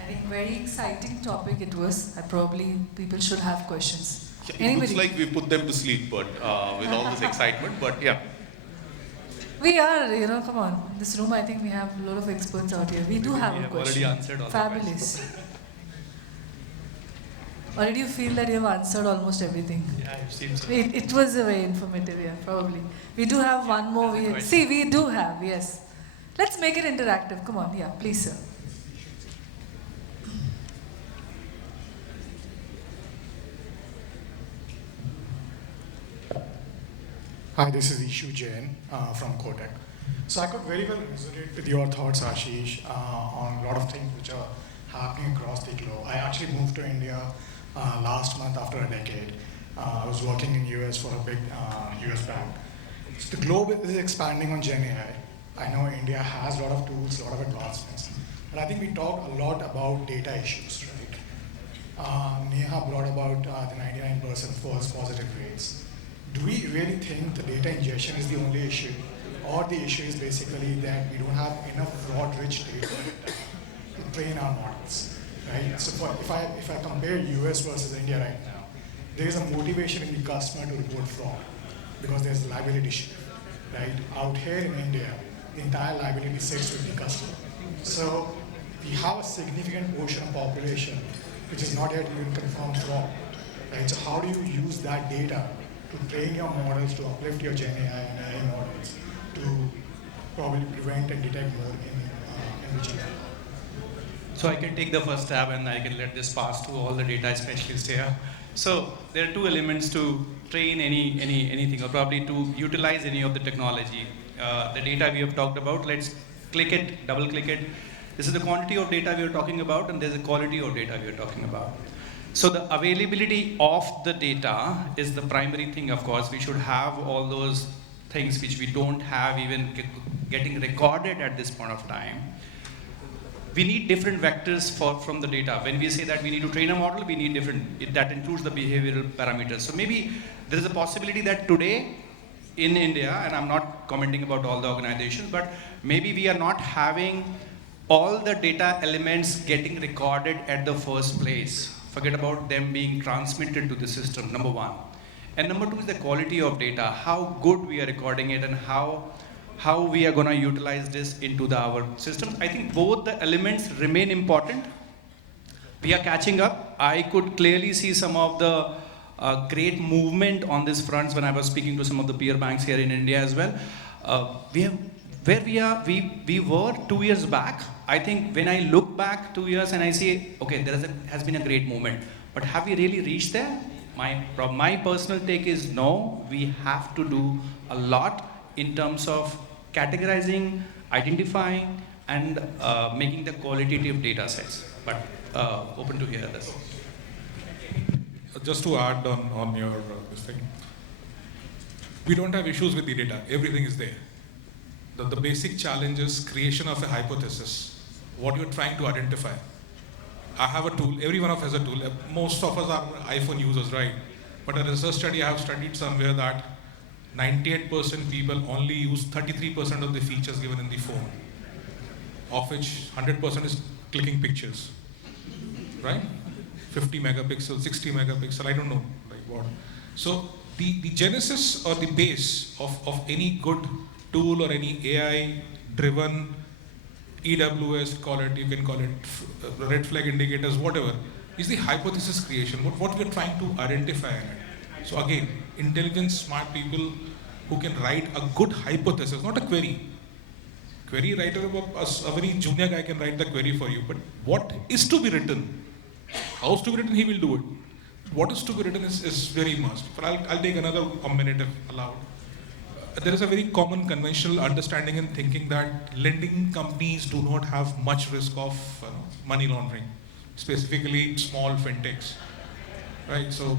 I think very exciting topic it was. Probably people should have questions. Yeah, it Anybody? looks like we put them to sleep, but with all this excitement, but yeah. We are, come on. This room, I think we have a lot of experts out here. We do have a question. Already answered all Fabulous. Or did you feel that you have answered almost everything? Yeah, it seems so. It was very informative, yeah, probably. We do have one more. We do have, yes. Let's make it interactive. Come on, yeah, please, sir. Hi, this is 𝐏𝐢𝐳𝐤 from Kotak. So I could very well resonate with your thoughts, Ashish, on a lot of things which are happening across the globe. I actually moved to India last month after a decade. I was working in US for a big US bank. So the globe is expanding on Gen AI. I know India has a lot of tools, a lot of advancements. But I think we talked a lot about data issues, right? NEHA brought about the 99% false positive rates. Do we really think the data ingestion is the only issue? Or the issue is basically that we don't have enough fraud-rich data to train our models, right? So if I compare US versus India right now, there is a motivation in the customer to report fraud because there's a liability shift, right? Out here in India, the entire liability sits with the customer. So we have a significant portion of population which is not yet even confirmed fraud, right? So how do you use that data to train your models, to uplift your Gen AI and AI models, to probably prevent and detect more in the GI? So I can take the first stab and I can let this pass to all the data specialists here. So there are two elements to train anything, or probably to utilize any of the technology. The data we have talked about, let's click it, double click it. This is the quantity of data we are talking about, and there's a quality of data we are talking about. So the availability of the data is the primary thing, of course. We should have all those things which we don't have even getting recorded at this point of time. We need different vectors from the data. When we say that we need to train a model, we need different, that includes the behavioral parameters. So maybe there is a possibility that today in India, and I'm not commenting about all the organizations, but maybe we are not having all the data elements getting recorded at the first place. Forget about them being transmitted to the system, number one. And number two is the quality of data, how good we are recording it and how we are going to utilize this into our systems. I think both the elements remain important. We are catching up. I could clearly see some of the great movement on this front when I was speaking to some of the peer banks here in India as well. We were 2 years back. I think when I look back 2 years and I say, okay, has been a great movement, but have we really reached there? My personal take is no, we have to do a lot in terms of categorizing, identifying, and making the qualitative data sets. But open to hear this. Just to add on your this thing, we don't have issues with the data. Everything is there. The basic challenge is creation of a hypothesis, what you're trying to identify. I have a tool, every one of us has a tool. Most of us are iPhone users, right? But a research study I have studied somewhere that 98% people only use 33% of the features given in the phone, of which 100% is clicking pictures. right? 50 megapixel, 60 megapixel, I don't know, like what. So the genesis or the base of any good tool or any AI-driven EWS, call it, you can call it red flag indicators, whatever, is the hypothesis creation, what we are trying to identify in it. So again, intelligent, smart people who can write a good hypothesis, not a query. Query writer, a very junior guy can write the query for you, but what is to be written, how is to be written, he will do it. What is to be written is very must. But I'll take another minute if allowed. There is a very common conventional understanding and thinking that lending companies do not have much risk of money laundering, specifically small fintechs, right? So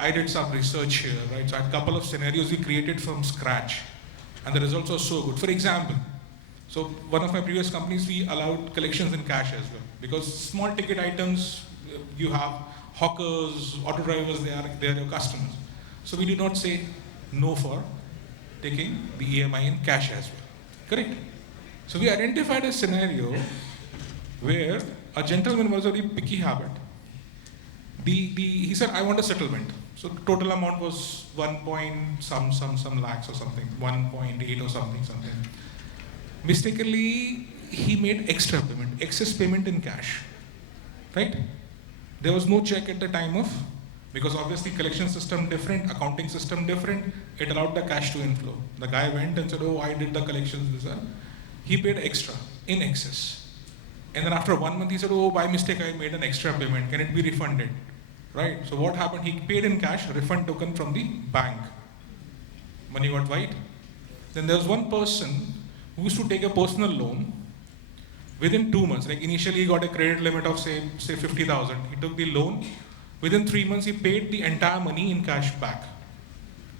I did some research here, right? So I had a couple of scenarios we created from scratch, and the results are so good. For example, so one of my previous companies, we allowed collections in cash as well, because small ticket items, you have hawkers, auto drivers, they are your customers. So we did not say no for taking the EMI in cash as well, correct? So we identified a scenario where a gentleman was a very picky habit. He said, I want a settlement. So the total amount was 1 point some lakhs or something, 1.8 or something. Mistakenly, he made extra payment, excess payment in cash, right? There was no check at the time of, because obviously collection system different, accounting system different, it allowed the cash to inflow. The guy went and said, oh, I did the collections. He paid extra, in excess. And then after 1 month, he said, oh, by mistake, I made an extra payment. Can it be refunded? Right? So what happened? He paid in cash, refund token from the bank. Money got white. Then there was one person who used to take a personal loan within 2 months. Like initially, he got a credit limit of say 50,000. He took the loan. Within 3 months, he paid the entire money in cash back.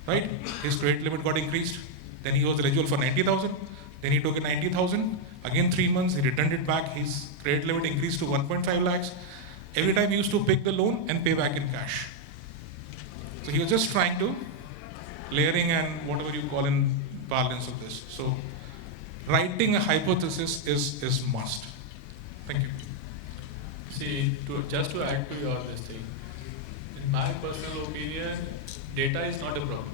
Right? His credit limit got increased. Then he was eligible for 90,000. Then he took a 90,000. Again, 3 months, he returned it back. His credit limit increased to 1.5 lakhs. Every time he used to pick the loan and pay back in cash. So he was just trying to layering and whatever you call in parlance of this. So writing a hypothesis is must. Thank you. See, just to add to your this thing, in my personal opinion, data is not a problem.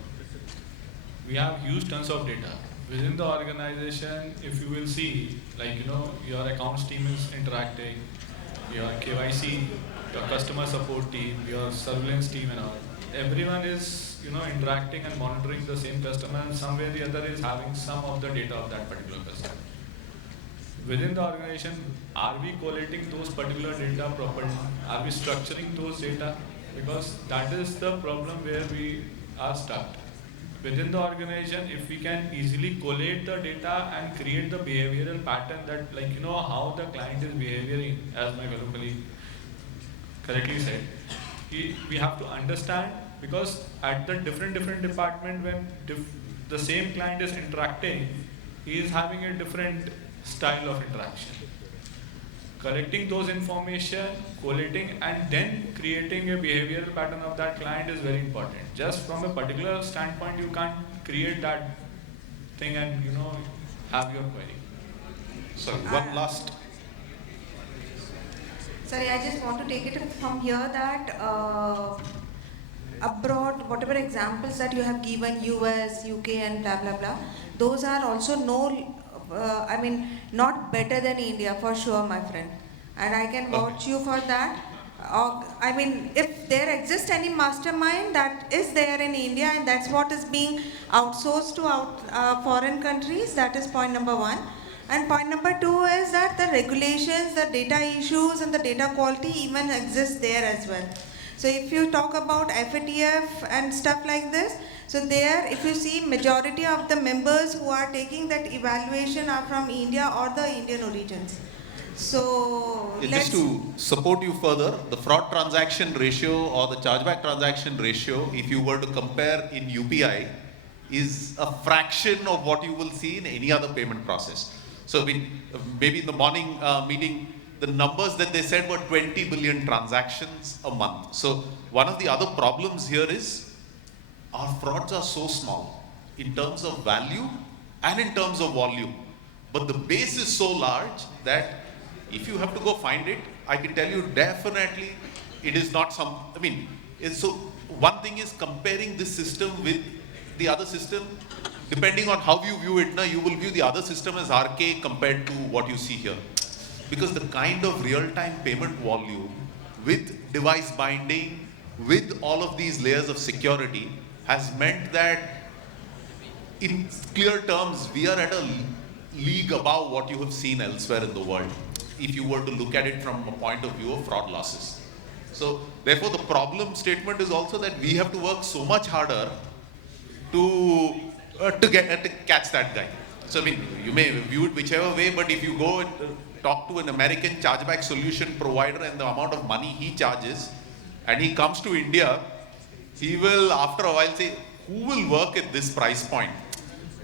We have huge tons of data. Within the organization, if you will see, like, your accounts team is interacting, your KYC, your customer support team, your surveillance team and all. Everyone is, interacting and monitoring the same customer, and some way or the other is having some of the data of that particular customer. Within the organization, are we collating those particular data properly? Are we structuring those data? Because that is the problem where we are stuck. Within the organization, if we can easily collate the data and create the behavioral pattern that, how the client is behaving, as my fellow colleague correctly said, we have to understand, because at the different department, when the same client is interacting, he is having a different style of interaction. Collecting those information, collating, and then creating a behavioral pattern of that client is very important. Just from a particular standpoint, you can't create that thing and have your query. Sorry, one last. Sorry, I just want to take it from here that abroad, whatever examples that you have given, US, UK, and blah blah blah, those are also not better than India for sure, my friend. And I can vouch you for that. If there exists any mastermind that is there in India and that's what is being outsourced to foreign countries, that is point number one. And point number two is that the regulations, the data issues and the data quality even exist there as well. So if you talk about FATF and stuff like this, so there, if you see, majority of the members who are taking that evaluation are from India or the Indian origins. So Just to support you further, the fraud transaction ratio or the chargeback transaction ratio, if you were to compare in UPI, is a fraction of what you will see in any other payment process. So maybe in the morning meeting, the numbers that they said were 20 billion transactions a month. So one of the other problems here is our frauds are so small in terms of value and in terms of volume. But the base is so large that If you have to go find it, I can tell you definitely it is not some, so one thing is comparing this system with the other system. Depending on how you view it, you will view the other system as archaic compared to what you see here. Because the kind of real-time payment volume with device binding, with all of these layers of security has meant that in clear terms, we are at a league above what you have seen elsewhere in the world, if you were to look at it from a point of view of fraud losses. So therefore, the problem statement is also that we have to work so much harder to catch that guy. So you may view it whichever way, but if you go and talk to an American chargeback solution provider and the amount of money he charges, and he comes to India, he will after a while say, who will work at this price point?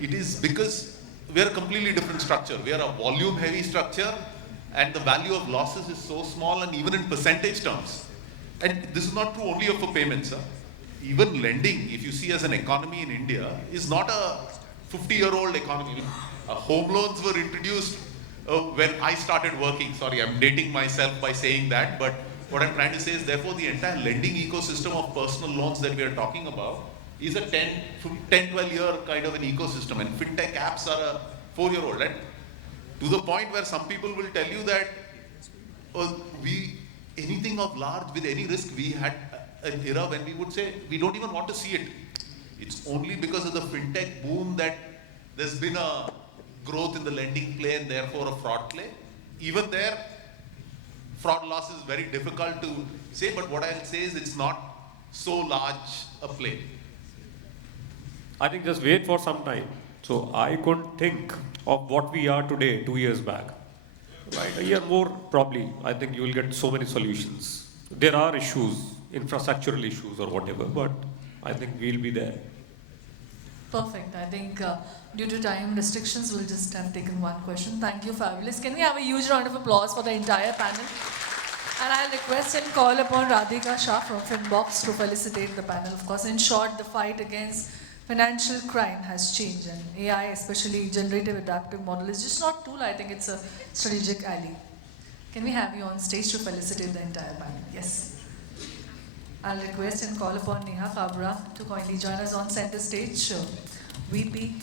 It is because we are a completely different structure. We are a volume heavy structure, and the value of losses is so small, and even in percentage terms. And this is not true only for payments. Even lending, if you see as an economy in India, is not a 50-year-old economy. Home loans were introduced when I started working. Sorry, I'm dating myself by saying that, but what I'm trying to say is, therefore, the entire lending ecosystem of personal loans that we are talking about is a 10-12-year kind of an ecosystem, and fintech apps are a 4-year-old. And to the point where some people will tell you that anything of large with any risk, we had an era when we would say we don't even want to see it. It's only because of the fintech boom that there's been a growth in the lending play and therefore a fraud play. Even there, fraud loss is very difficult to say, but what I'll say is it's not so large a play. I think just wait for some time. So I couldn't think of what we are today 2 years back. Right, a year more probably, I think you will get so many solutions. There are issues, infrastructural issues or whatever, but I think we'll be there. Perfect. I think due to time restrictions, we'll just have taken one question. Thank you, fabulous. Can we have a huge round of applause for the entire panel? And I'll request and call upon Radhika Shah from Finbox to felicitate the panel. Of course, in short, the fight against financial crime has changed, and AI, especially generative adaptive model, is just not a tool. I think it's a strategic ally. Can we have you on stage to felicitate the entire panel? Yes. I'll request and call upon NEHA KABRA to kindly join us on center stage. VP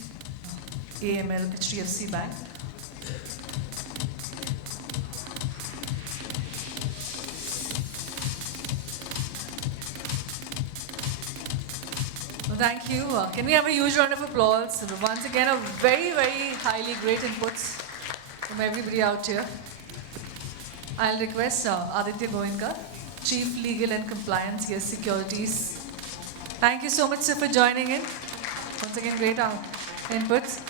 AML HDFC Bank. Thank you. Can we have a huge round of applause? Once again, a very, very highly great inputs from everybody out here. I'll request Aditya Goenka, Chief Legal and Compliance, SECURITIES. Thank you so much, sir, for joining in. Once again, great inputs.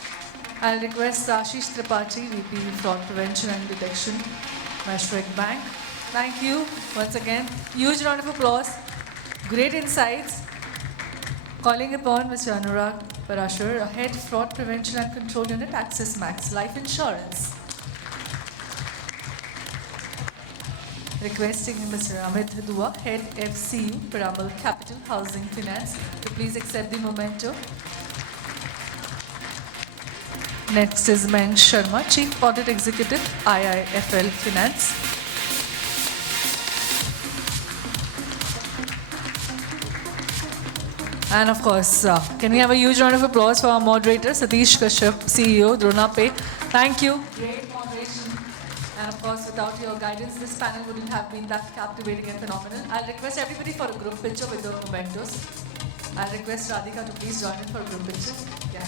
I'll request Ashish Tripathi, VP Fraud Prevention and Detection, Mashreq Bank. Thank you once again. Huge round of applause. Great insights. Calling upon Mr. Anurag Parashar, Head Fraud Prevention and Control Unit, Axis Max Life Insurance. Requesting Mr. Amit, Head FCU, Piramal Capital Housing Finance, to please accept the memento. Next is Mayank Sharma, Chief Audit Executive, IIFL Finance. And of course, can we have a huge round of applause for our moderator, Satish Kashyap, CEO, Drona Pay. Thank you. Great moderation. And of course, without your guidance, this panel wouldn't have been that captivating and phenomenal. I'll request everybody for a group picture with the mementos. I'll request Radhika to please join in for a group picture. Yeah.